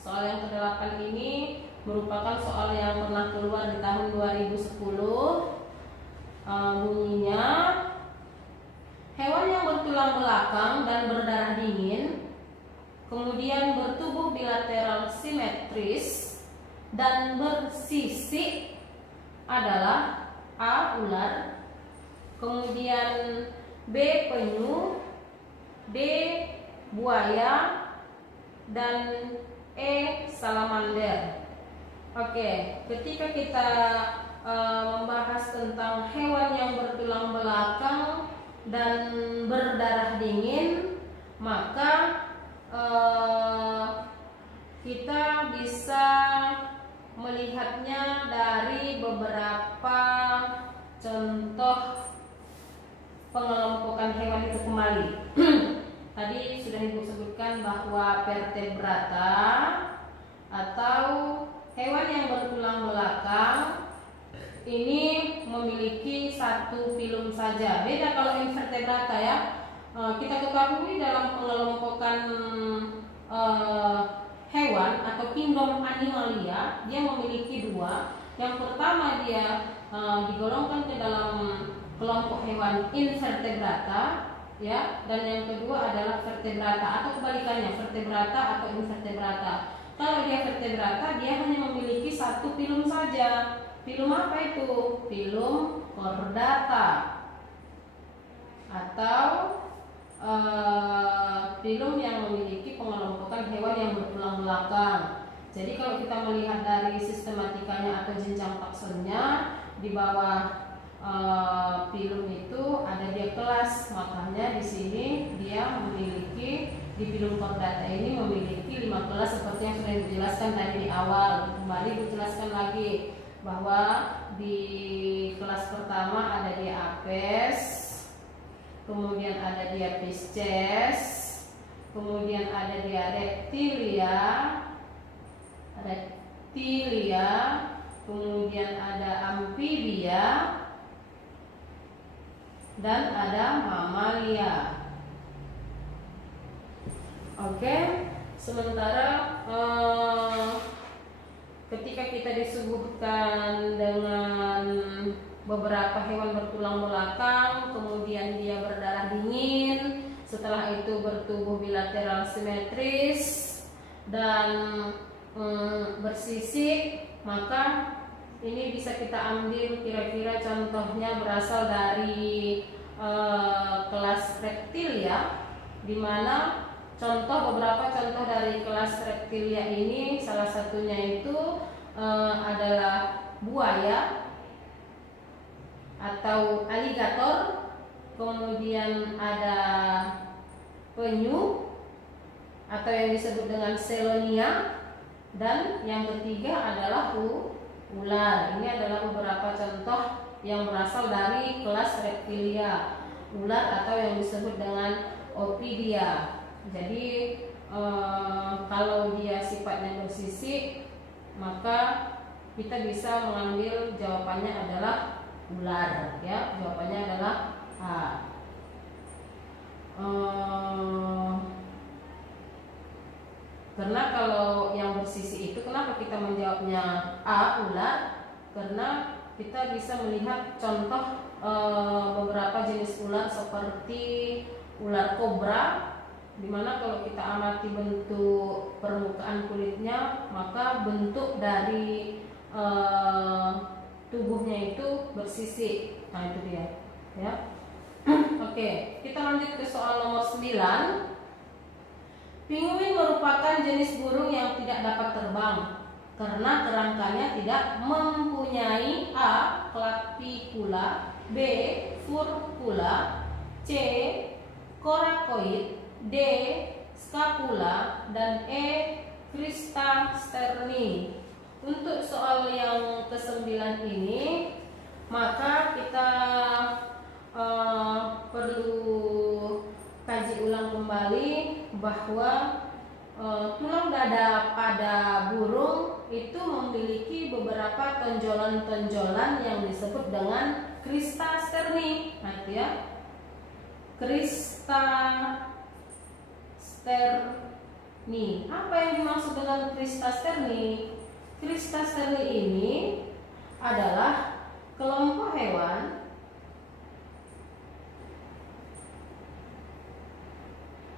Soal yang ke-8 ini merupakan soal yang pernah keluar di tahun 2010. Bunyinya, hewan yang bertulang belakang dan berdarah dingin, kemudian bertubuh bilateral simetris dan bersisik adalah A. Ular, kemudian B. Penyu, D. Buaya, dan E. Salamander. Oke, ketika kita membahas tentang hewan yang bertulang belakang dan berdarah dingin, maka kita bisa melihatnya dari beberapa contoh pengelompokan hewan itu kembali. Tadi sudah Ibu sebutkan bahwa vertebrata atau hewan yang bertulang belakang ini memiliki satu filum saja. Beda kalau invertebrata ya. Kita ketahui dalam pengelompokan hewan atau kingdom animalia, dia memiliki dua. Yang pertama dia digolongkan ke dalam kelompok hewan invertebrata, ya, dan yang kedua adalah vertebrata atau kebalikannya, vertebrata atau invertebrata. Kalau dia vertebrata, dia hanya memiliki satu filum saja. Filum apa itu? Filum chordata atau filum yang memiliki pengelompokan hewan yang bertulang belakang. Jadi kalau kita melihat dari sistematikanya atau jenjang taksonnya, di bawah filum itu ada dia kelas, makanya di sini dia memiliki, di filum chordata ini memiliki 5 kelas seperti yang sudah dijelaskan tadi di awal. Kembali dijelaskan lagi bahwa di kelas pertama ada dia Apes, kemudian ada dia Pisces, kemudian ada dia reptilia, kemudian ada amfibia, dan ada mamalia. Oke, sementara ketika kita disuguhkan dengan beberapa hewan bertulang belakang, kemudian dia berdarah dingin, setelah itu bertubuh bilateral simetris dan bersisik, maka ini bisa kita ambil kira-kira contohnya berasal dari kelas reptilia, di mana beberapa contoh dari kelas reptilia ini salah satunya itu adalah buaya atau aligator, kemudian ada penyu atau yang disebut dengan selonia, dan yang ketiga adalah ular. Ini adalah beberapa contoh yang berasal dari kelas reptilia, ular atau yang disebut dengan Opidia. Jadi kalau dia sifatnya bersisik, maka kita bisa mengambil jawabannya adalah ular, ya. Jawabannya adalah A. Karena kalau yang bersisik itu, kenapa kita menjawabnya A, ular? Karena kita bisa melihat contoh beberapa jenis ular seperti ular kobra, Dimana kalau kita amati bentuk permukaan kulitnya, maka bentuk dari tubuhnya itu bersisik. Nah itu dia, ya. Oke, kita lanjut ke soal nomor 9. Penguin merupakan jenis burung yang tidak dapat terbang karena kerangkanya tidak mempunyai A. Clavicula, B. Furcula, C. Coracoid, D. Scapula, dan E. Crista sterni. Untuk soal yang ke-9 ini, maka kita perlu kaji ulang kembali bahwa tulang dada pada burung itu memiliki beberapa tonjolan-tonjolan yang disebut dengan crista sterni. Nah, itu ya. Crista sterni. Apa yang dimaksud dengan crista sterni? Crista sterni ini adalah kelompok hewan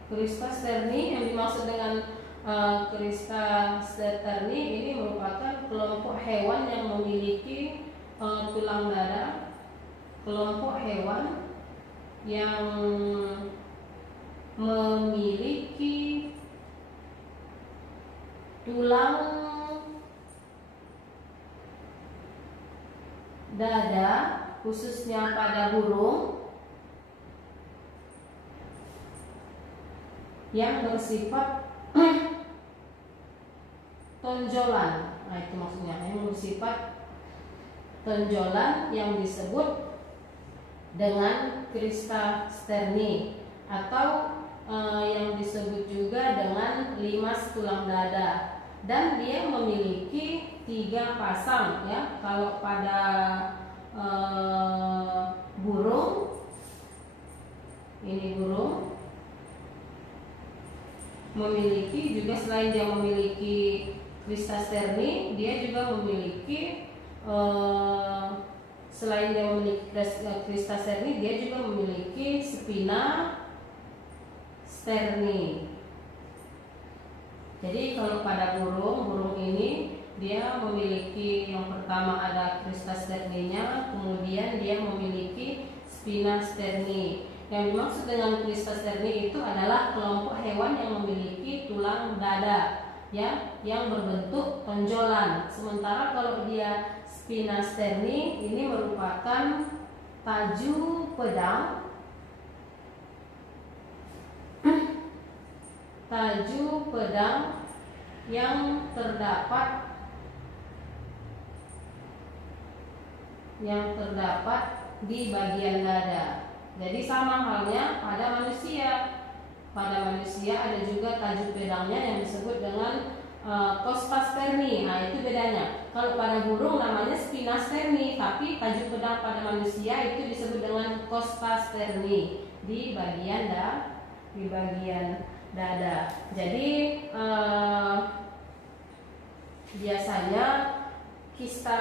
Crista sterni. Yang dimaksud dengan Crista sterni ini merupakan kelompok hewan yang memiliki tulang dada, kelompok hewan yang memiliki tulang dada khususnya pada burung yang bersifat tonjolan. Nah itu maksudnya, yang bersifat tonjolan yang disebut dengan crista sterni atau yang disebut juga dengan limas tulang dada, dan dia memiliki 3 pasang ya. Kalau pada burung, ini burung memiliki juga, selain dia memiliki crista sterni, dia juga memiliki selain dia memiliki crista sterni, dia juga memiliki spina sterni. Jadi kalau pada burung ini dia memiliki, yang pertama ada crista sterninya, kemudian dia memiliki spina sterni. Yang dimaksud dengan crista sterni itu adalah kelompok hewan yang memiliki tulang dada ya, yang berbentuk tonjolan. Sementara kalau dia spina sterni ini merupakan taju pedang, taju pedang yang terdapat di bagian dada. Jadi sama halnya pada manusia. Pada manusia ada juga taju pedangnya yang disebut dengan costa sterni. Nah itu bedanya. Kalau pada burung namanya spina sterni, tapi taju pedang pada manusia itu disebut dengan costa sterni di bagian dada. Jadi biasanya kista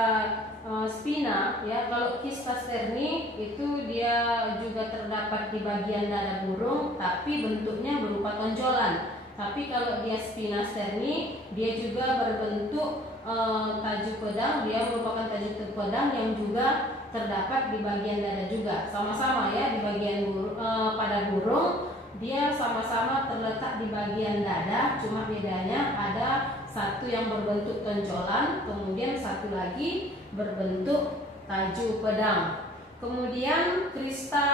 spina ya, kalau kista sterni itu dia juga terdapat di bagian dada burung, tapi bentuknya berupa tonjolan. Tapi kalau dia spina sterni, dia juga berbentuk taju pedang. Dia merupakan taju pedang yang juga terdapat di bagian dada juga. Sama-sama ya, di bagian pada burung dia sama-sama terletak di bagian dada, cuma bedanya ada satu yang berbentuk tonjolan, kemudian satu lagi berbentuk taju pedang. Kemudian crista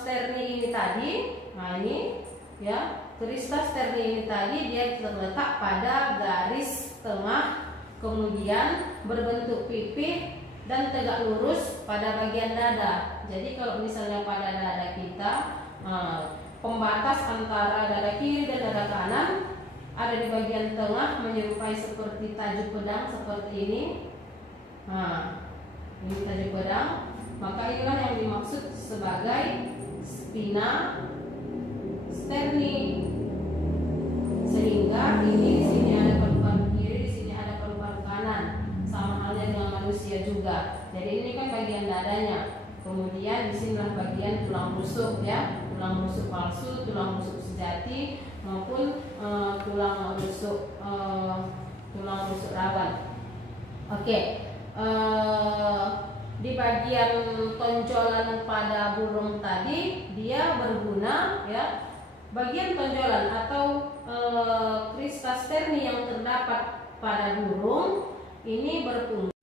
sterni ini tadi, nah ini ya, crista sterni ini tadi dia terletak pada garis tengah, kemudian berbentuk pipih dan tegak lurus pada bagian dada. Jadi kalau misalnya pada dada kita, pembatas antara dada kiri dan dada kanan ada di bagian tengah menyerupai seperti taju pedang seperti ini. Nah, ini taju pedang, maka inilah yang dimaksud sebagai spina sterni. Sehingga ini di sini ada paru-paru kiri, di sini ada paru-paru kanan. Sama halnya dengan manusia juga. Jadi ini kan bagian dadanya. Kemudian di sinilah bagian tulang rusuk ya. tulang rusuk palsu, tulang rusuk sejati, maupun tulang rusuk rawan. Oke. Di bagian tonjolan pada burung tadi dia berguna, ya. Bagian tonjolan atau kristas terni yang terdapat pada burung ini berfungsi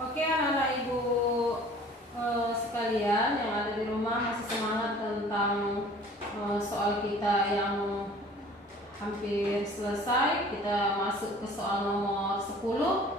oke, anak-anak ibu sekalian yang ada di rumah, masih semangat tentang soal kita yang hampir selesai. Kita masuk ke soal nomor 10.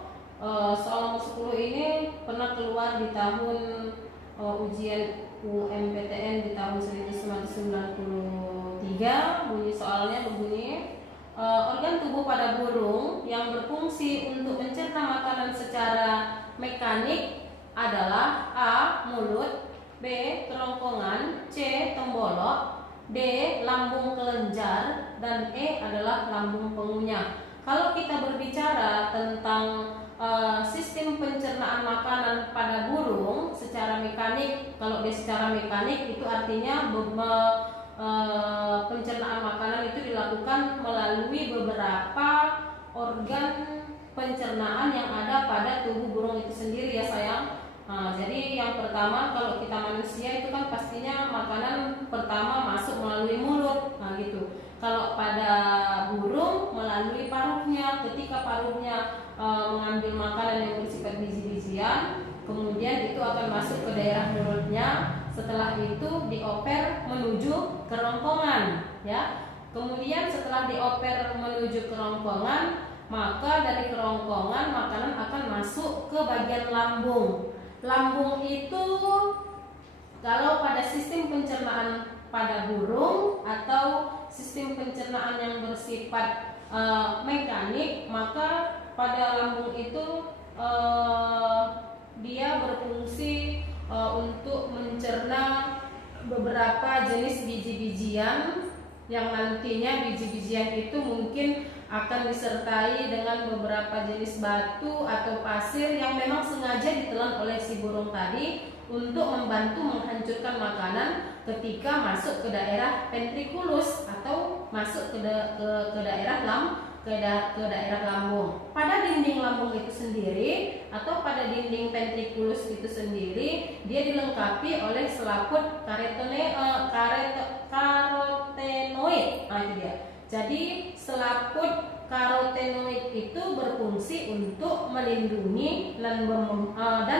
Soal nomor 10 ini pernah keluar di tahun ujian UMPTN di tahun 1993. Bunyi soalnya berbunyi, organ tubuh pada burung yang berfungsi untuk mencerna makanan secara mekanik adalah A. mulut, B. kerongkongan, C. tembolok, D. lambung kelenjar, dan E adalah lambung pengunyah. Kalau kita berbicara tentang sistem pencernaan makanan pada burung secara mekanik, kalau dia secara mekanik itu artinya pencernaan makanan itu dilakukan melalui beberapa organ pencernaan yang ada pada tubuh burung itu sendiri, ya sayang. Jadi yang pertama, kalau kita manusia itu kan pastinya makanan pertama masuk melalui mulut, gitu. Kalau pada burung melalui paruhnya. Ketika paruhnya mengambil makanan yang bersifat biji-bijian, kemudian itu akan masuk ke daerah mulutnya. Setelah itu dioper menuju kerongkongan, ya. Kemudian setelah dioper menuju kerongkongan, maka dari kerongkongan makanan akan masuk ke bagian lambung. Lambung itu kalau pada sistem pencernaan pada burung atau sistem pencernaan yang bersifat mekanik, maka pada lambung itu dia berfungsi untuk mencerna beberapa jenis biji-bijian yang nantinya biji-bijian itu mungkin akan disertai dengan beberapa jenis batu atau pasir yang memang sengaja ditelan oleh si burung tadi untuk membantu menghancurkan makanan ketika masuk ke daerah ventriculus atau masuk ke daerah lambung. Pada dinding lambung itu sendiri atau pada dinding ventriculus itu sendiri, dia dilengkapi oleh selaput karotenoid. Itu dia. Jadi selaput karotenoid itu berfungsi untuk melindungi dan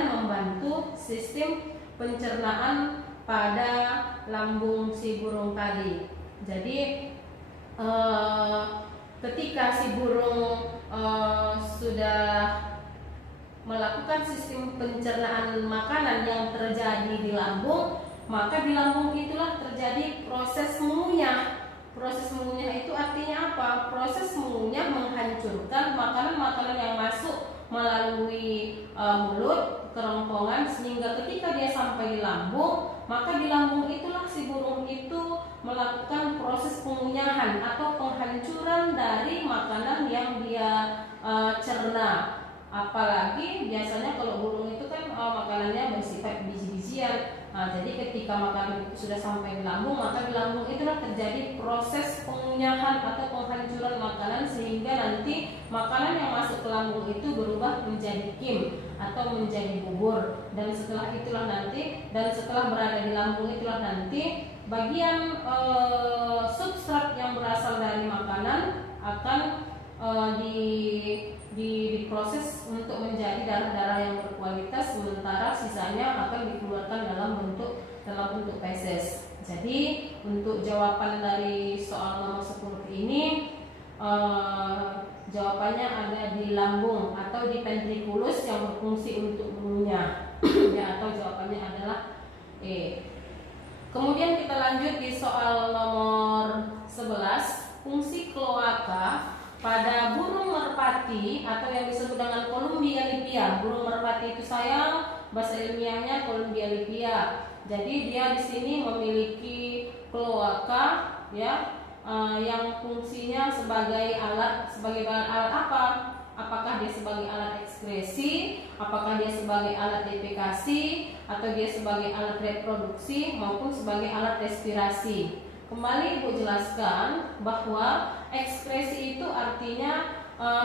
membantu sistem pencernaan pada lambung si burung tadi. Jadi ketika si burung sudah melakukan sistem pencernaan makanan yang terjadi di lambung, maka di lambung itulah terjadi proses mengunyah. Proses mengunyah itu artinya apa? Proses mengunyah menghancurkan makanan-makanan yang masuk melalui mulut, kerongkongan, sehingga ketika dia sampai di lambung, maka di lambung itulah si burung itu melakukan proses pengunyahan atau penghancuran dari makanan yang dia cerna. Apalagi biasanya kalau burung itu kan makanannya bersifat biji-bijian. Jadi ketika makanan itu sudah sampai di lambung, maka di lambung itulah terjadi proses pengunyahan atau penghancuran makanan, sehingga nanti makanan yang masuk ke lambung itu berubah menjadi kim atau menjadi bubur. Dan setelah berada di lambung itulah nanti bagian substrat yang berasal dari makanan akan diproses untuk menjadi darah-darah yang berkualitas, sementara sisanya akan dikeluarkan dalam bentuk feses. Jadi untuk jawaban dari soal nomor 10 ini, jawabannya ada di lambung atau di ventriculus yang berfungsi untuk mengunyah. Ya, atau jawabannya adalah E. Kemudian kita lanjut di soal nomor 11, fungsi kloaka pada burung merpati atau yang disebut dengan Columbia lipia. Burung merpati itu sayang, bahasa ilmiahnya Columbia lipia. Jadi dia di sini memiliki kloaka, ya. yang fungsinya sebagai alat apa? Apakah dia sebagai alat ekskresi, apakah dia sebagai alat defekasi, atau dia sebagai alat reproduksi maupun sebagai alat respirasi. Kembali Ibu jelaskan bahwa ekskresi itu artinya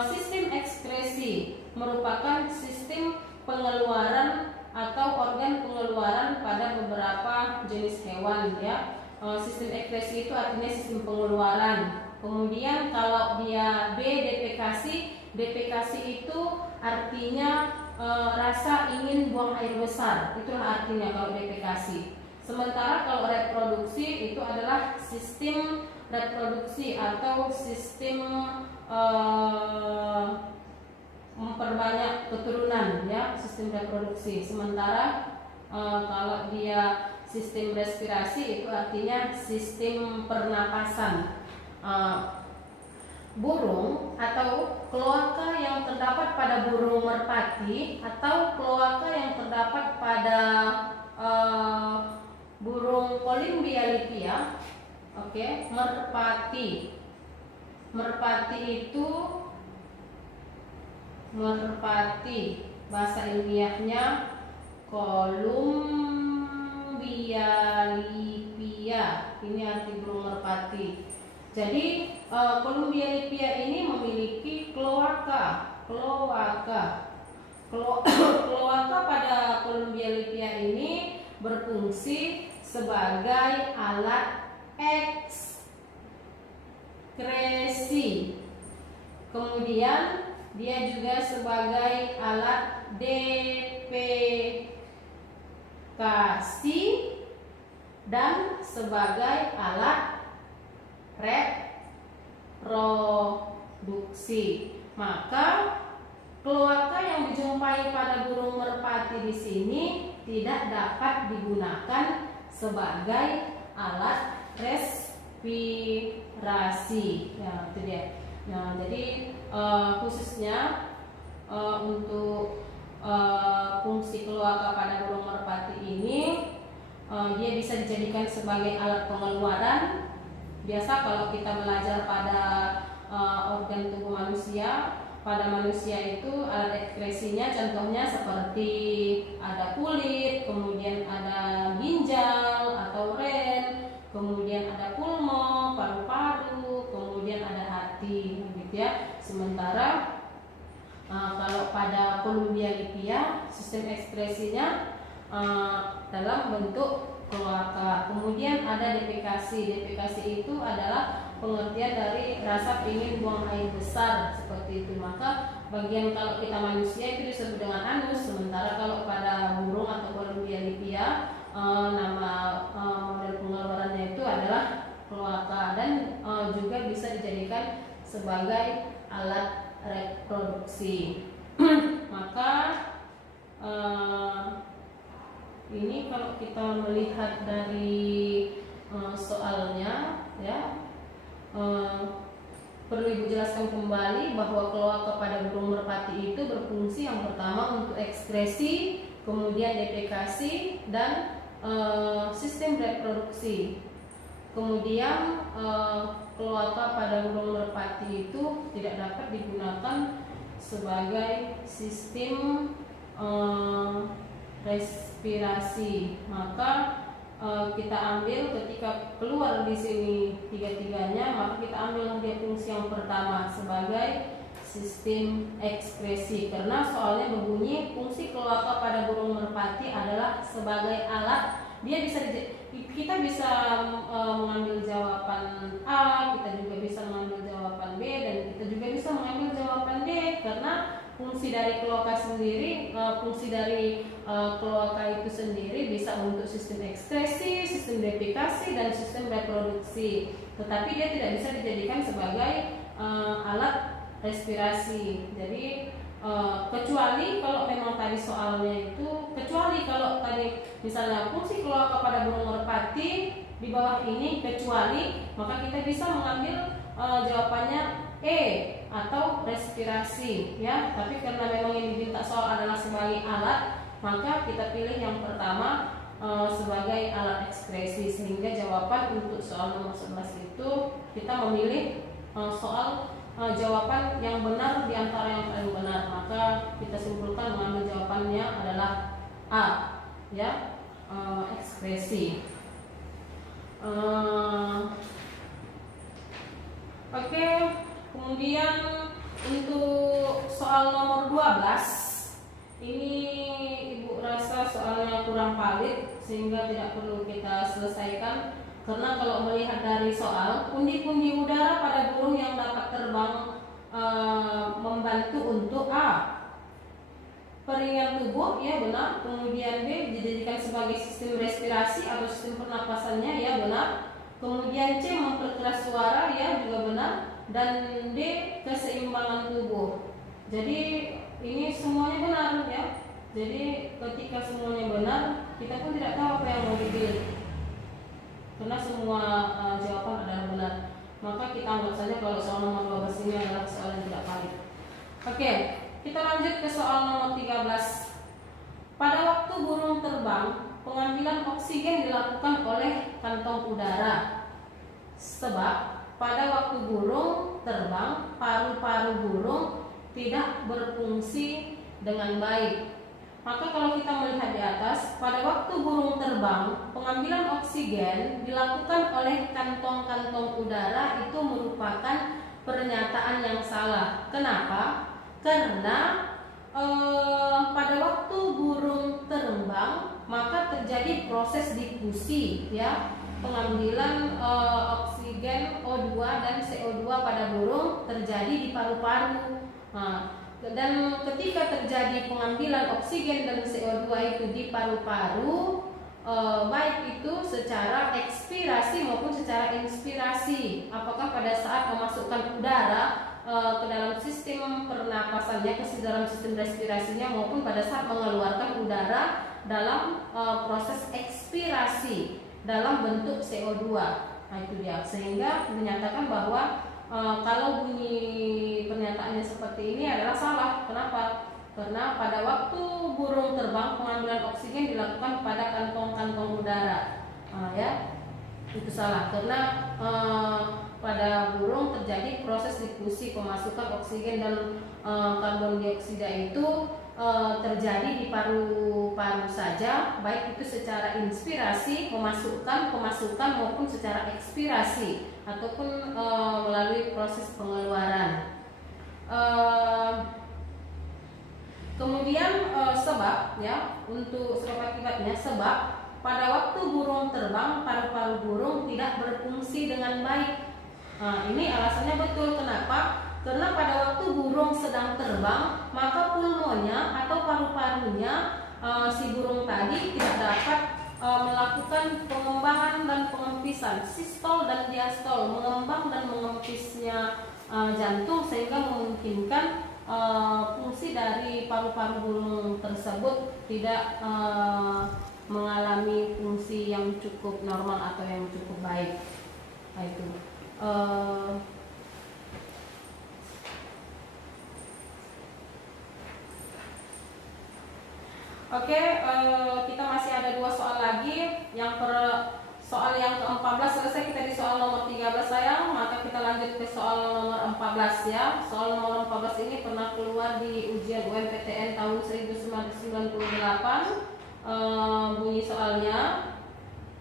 sistem ekskresi merupakan sistem pengeluaran atau organ pengeluaran pada beberapa jenis hewan ya. Sistem ekskresi itu artinya sistem pengeluaran. Kemudian kalau dia B defekasi itu artinya rasa ingin buang air besar. Itulah artinya kalau defekasi. Sementara kalau reproduksi itu adalah sistem reproduksi atau sistem memperbanyak keturunan ya, sistem reproduksi. Sementara kalau dia sistem respirasi itu artinya sistem pernapasan. Burung atau kloaka yang terdapat pada burung merpati atau kloaka yang terdapat pada burung Colymbia, merpati bahasa ilmiahnya Colymbia lipia. Ini arti burung merpati. Jadi Colymbia lipia ini memiliki kloaka. Kloaka pada Colymbia lipia ini berfungsi sebagai alat ekskresi. Kemudian dia juga sebagai alat defekasi dan sebagai alat reproduksi. Maka kloaka yang dijumpai pada burung merpati di sini tidak dapat digunakan sebagai alat respirasi. Ya, itu dia. Nah, jadi khususnya untuk fungsi kloaka pada burung merpati ini dia bisa dijadikan sebagai alat pengeluaran. Biasa kalau kita belajar pada organ tubuh manusia, pada manusia itu alat ekskresinya contohnya seperti ada kulit, kemudian ada ginjal atau ren, kemudian ada pulmo, paru-paru, kemudian ada hati, gitu ya. Sementara kalau pada Colymbia lipia sistem ekskresinya dalam bentuk kloaka. Kemudian ada defekasi. Defekasi itu adalah pengertian dari rasa ingin buang air besar seperti itu. Maka bagian kalau kita manusia itu disebut dengan anus, sementara kalau pada burung atau Colymbia lipia nama model pengeluarannya itu adalah kloaka dan juga bisa dijadikan sebagai alat reproduksi. Maka ini kalau kita melihat dari soalnya ya, perlu Ibu jelaskan kembali bahwa kloaka pada burung merpati itu berfungsi yang pertama untuk ekskresi, kemudian defekasi dan sistem reproduksi. Kemudian kloaka pada burung merpati itu tidak dapat digunakan sebagai sistem respirasi. Maka kita ambil ketika keluar di sini tiga-tiganya, maka kita ambil dia fungsi yang pertama sebagai sistem ekskresi, karena soalnya berbunyi fungsi kloaka pada burung merpati adalah sebagai alat. Kita bisa mengambil jawaban A, kita juga bisa mengambil jawaban B, dan kita juga bisa mengambil jawaban D, karena fungsi dari kloaka sendiri, fungsi dari kloaka itu sendiri bisa untuk sistem ekskresi, sistem defekasi, dan sistem reproduksi. Tetapi dia tidak bisa dijadikan sebagai alat respirasi. Jadi kecuali kalau memang tadi soalnya itu, kecuali kalau tadi misalnya fungsi kloaka pada burung merpati di bawah ini kecuali, maka kita bisa mengambil jawabannya E atau respirasi ya. Tapi karena memang yang diminta soal adalah sebagai alat, maka kita pilih yang pertama sebagai alat ekspresi, sehingga jawaban untuk soal nomor 11 itu kita memilih soal jawaban yang benar di antara yang paling benar, maka kita simpulkan mengambil jawabannya adalah A, ya, ekspresi. Oke, kemudian untuk soal nomor 12 ini Ibu rasa soalnya kurang valid sehingga tidak perlu kita selesaikan. Karena kalau melihat dari soal, pundi-pundi udara pada burung yang dapat terbang membantu untuk A, peringan tubuh, ya benar. Kemudian B, dijadikan sebagai sistem respirasi atau sistem pernapasannya, ya benar. Kemudian C, memperkeras suara, ya juga benar. Dan D, keseimbangan tubuh. Jadi ini semuanya benar, ya. Jadi ketika semuanya benar, kita pun tidak tahu apa yang mau dipilih, karena semua jawaban adalah benar. Maka kita anggap saja kalau soal nomor 12 ini adalah soal yang tidak valid. Oke, kita lanjut ke soal nomor 13. Pada waktu burung terbang, pengambilan oksigen dilakukan oleh kantong udara. Sebab pada waktu burung terbang, paru-paru burung tidak berfungsi dengan baik. Maka kalau kita melihat di atas, pada waktu burung terbang, pengambilan oksigen dilakukan oleh kantong-kantong udara, itu merupakan pernyataan yang salah. Kenapa? Karena pada waktu burung terbang, maka terjadi proses difusi, ya, pengambilan oksigen O2 dan CO2 pada burung terjadi di paru-paru. Dan ketika terjadi pengambilan oksigen dan CO2 itu di paru-paru, baik itu secara ekspirasi maupun secara inspirasi, apakah pada saat memasukkan udara ke dalam sistem pernapasannya, ke dalam sistem respirasinya, maupun pada saat mengeluarkan udara dalam proses ekspirasi dalam bentuk CO2. Nah, itu dia. Sehingga dinyatakan bahwa kalau bunyi pernyataannya seperti ini adalah salah. Kenapa? Karena pada waktu burung terbang, pengambilan oksigen dilakukan pada kantong-kantong udara. Ya, itu salah. Karena pada burung terjadi proses difusi, pemasukan oksigen dan karbon dioksida itu terjadi di paru-paru saja, baik itu secara inspirasi, pemasukan maupun secara ekspirasi ataupun melalui proses pengeluaran. Kemudian sebab, ya, untuk sebab akibatnya, sebab pada waktu burung terbang, paru-paru burung tidak berfungsi dengan baik. Ini alasannya betul. Kenapa? Karena pada waktu burung sedang terbang, maka pulmonya atau paru-parunya si burung tadi tidak dapat melakukan pengembangan dan pengempisan, sistol dan diastol, mengembang dan mengempisnya jantung, sehingga memungkinkan fungsi dari paru-paru burung tersebut tidak mengalami fungsi yang cukup normal atau yang cukup baik. Nah, itu. Oke, kita masih ada 2 soal lagi. Soal yang ke-14 selesai, kita di soal nomor 13 sayang. Maka kita lanjut ke soal nomor 14, ya. Soal nomor 14 ini pernah keluar di ujian UMPTN tahun 1998. Bunyi soalnya,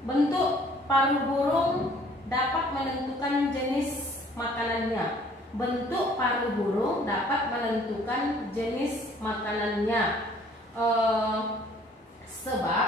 bentuk paru burung dapat menentukan jenis makanannya. Bentuk paru burung dapat menentukan jenis makanannya. Sebab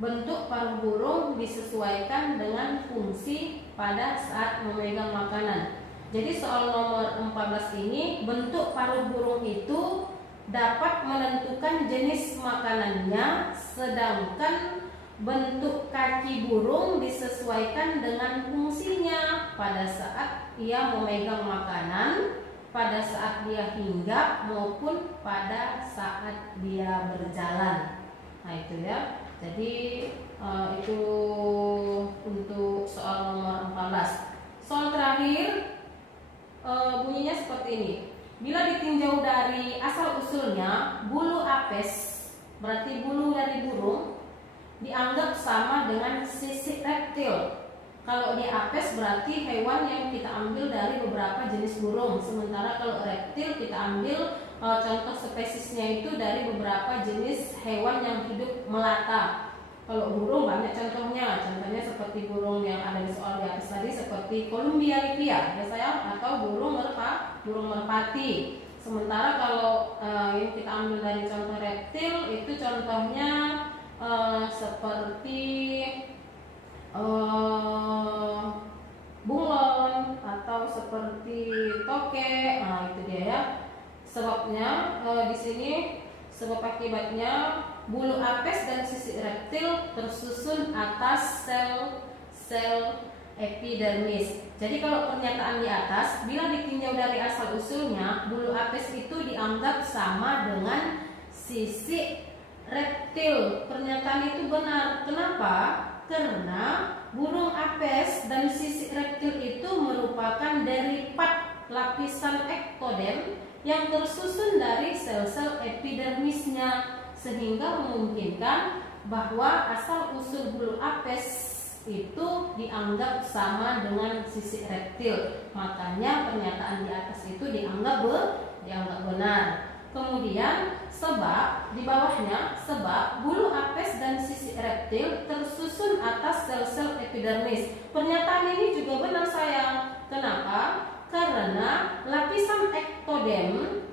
bentuk paru burung disesuaikan dengan fungsi pada saat memegang makanan. Jadi soal nomor 14 ini, bentuk paru burung itu dapat menentukan jenis makanannya, sedangkan bentuk kaki burung disesuaikan dengan fungsinya pada saat ia memegang makanan, pada saat dia hinggap, maupun pada saat dia berjalan. Nah, itu ya. Jadi itu untuk soal nomor 14. Soal terakhir bunyinya seperti ini. Bila ditinjau dari asal usulnya, bulu apes, berarti bulu dari burung, dianggap sama dengan sisik reptil. Kalau di apes berarti hewan yang kita ambil dari beberapa jenis burung. Sementara kalau reptil kita ambil contoh spesiesnya itu dari beberapa jenis hewan yang hidup melata. Kalau burung banyak contohnya seperti burung yang ada di soal di atas tadi, seperti Columbia ripia ya sayang, atau burung merpati. Sementara kalau yang kita ambil dari contoh reptil itu contohnya seperti bunglon atau seperti toke. Nah, itu dia ya. Sebabnya di sini sebab akibatnya bulu apes dan sisik reptil tersusun atas sel epidermis. Jadi kalau pernyataan di atas, bila ditinjau dari asal usulnya, bulu apes itu dianggap sama dengan sisik reptil. Pernyataan itu benar. Kenapa? Karena burung apes dan sisik reptil itu merupakan derivat lapisan ektodem yang tersusun dari sel-sel epidermisnya, sehingga memungkinkan bahwa asal usul bulu apes itu dianggap sama dengan sisik reptil. Makanya pernyataan di atas itu dianggap benar. Kemudian sebab di bawahnya, sebab bulu apes dan sisik reptil tersusun atas sel-sel epidermis. Pernyataan ini juga benar sayang. Kenapa? Karena lapisan ektodem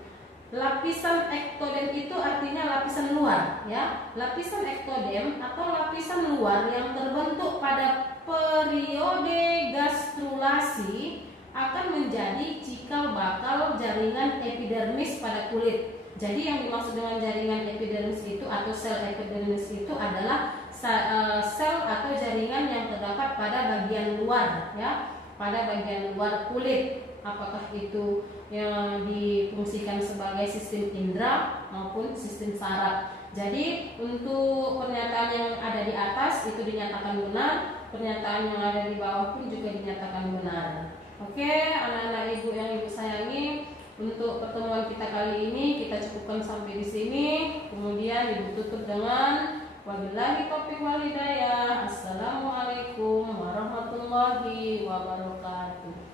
itu artinya lapisan luar ya. Lapisan ektodem atau lapisan luar yang terbentuk pada periode gastrulasi akan menjadi cikal bakal jaringan epidermis pada kulit. Jadi yang dimaksud dengan jaringan epidermis itu atau sel epidermis itu adalah sel atau jaringan yang terdapat pada bagian luar ya, pada bagian luar kulit. Apakah itu yang difungsikan sebagai sistem indera maupun sistem saraf. Jadi untuk pernyataan yang ada di atas itu dinyatakan benar, pernyataan yang ada di bawah pun juga dinyatakan benar. Oke, anak-anak ibu yang ibu sayangi, untuk pertemuan kita kali ini kita cukupkan sampai di sini. Kemudian ibu tutup dengan wabillahi taufiq wal hidayah. Assalamualaikum warahmatullahi wabarakatuh.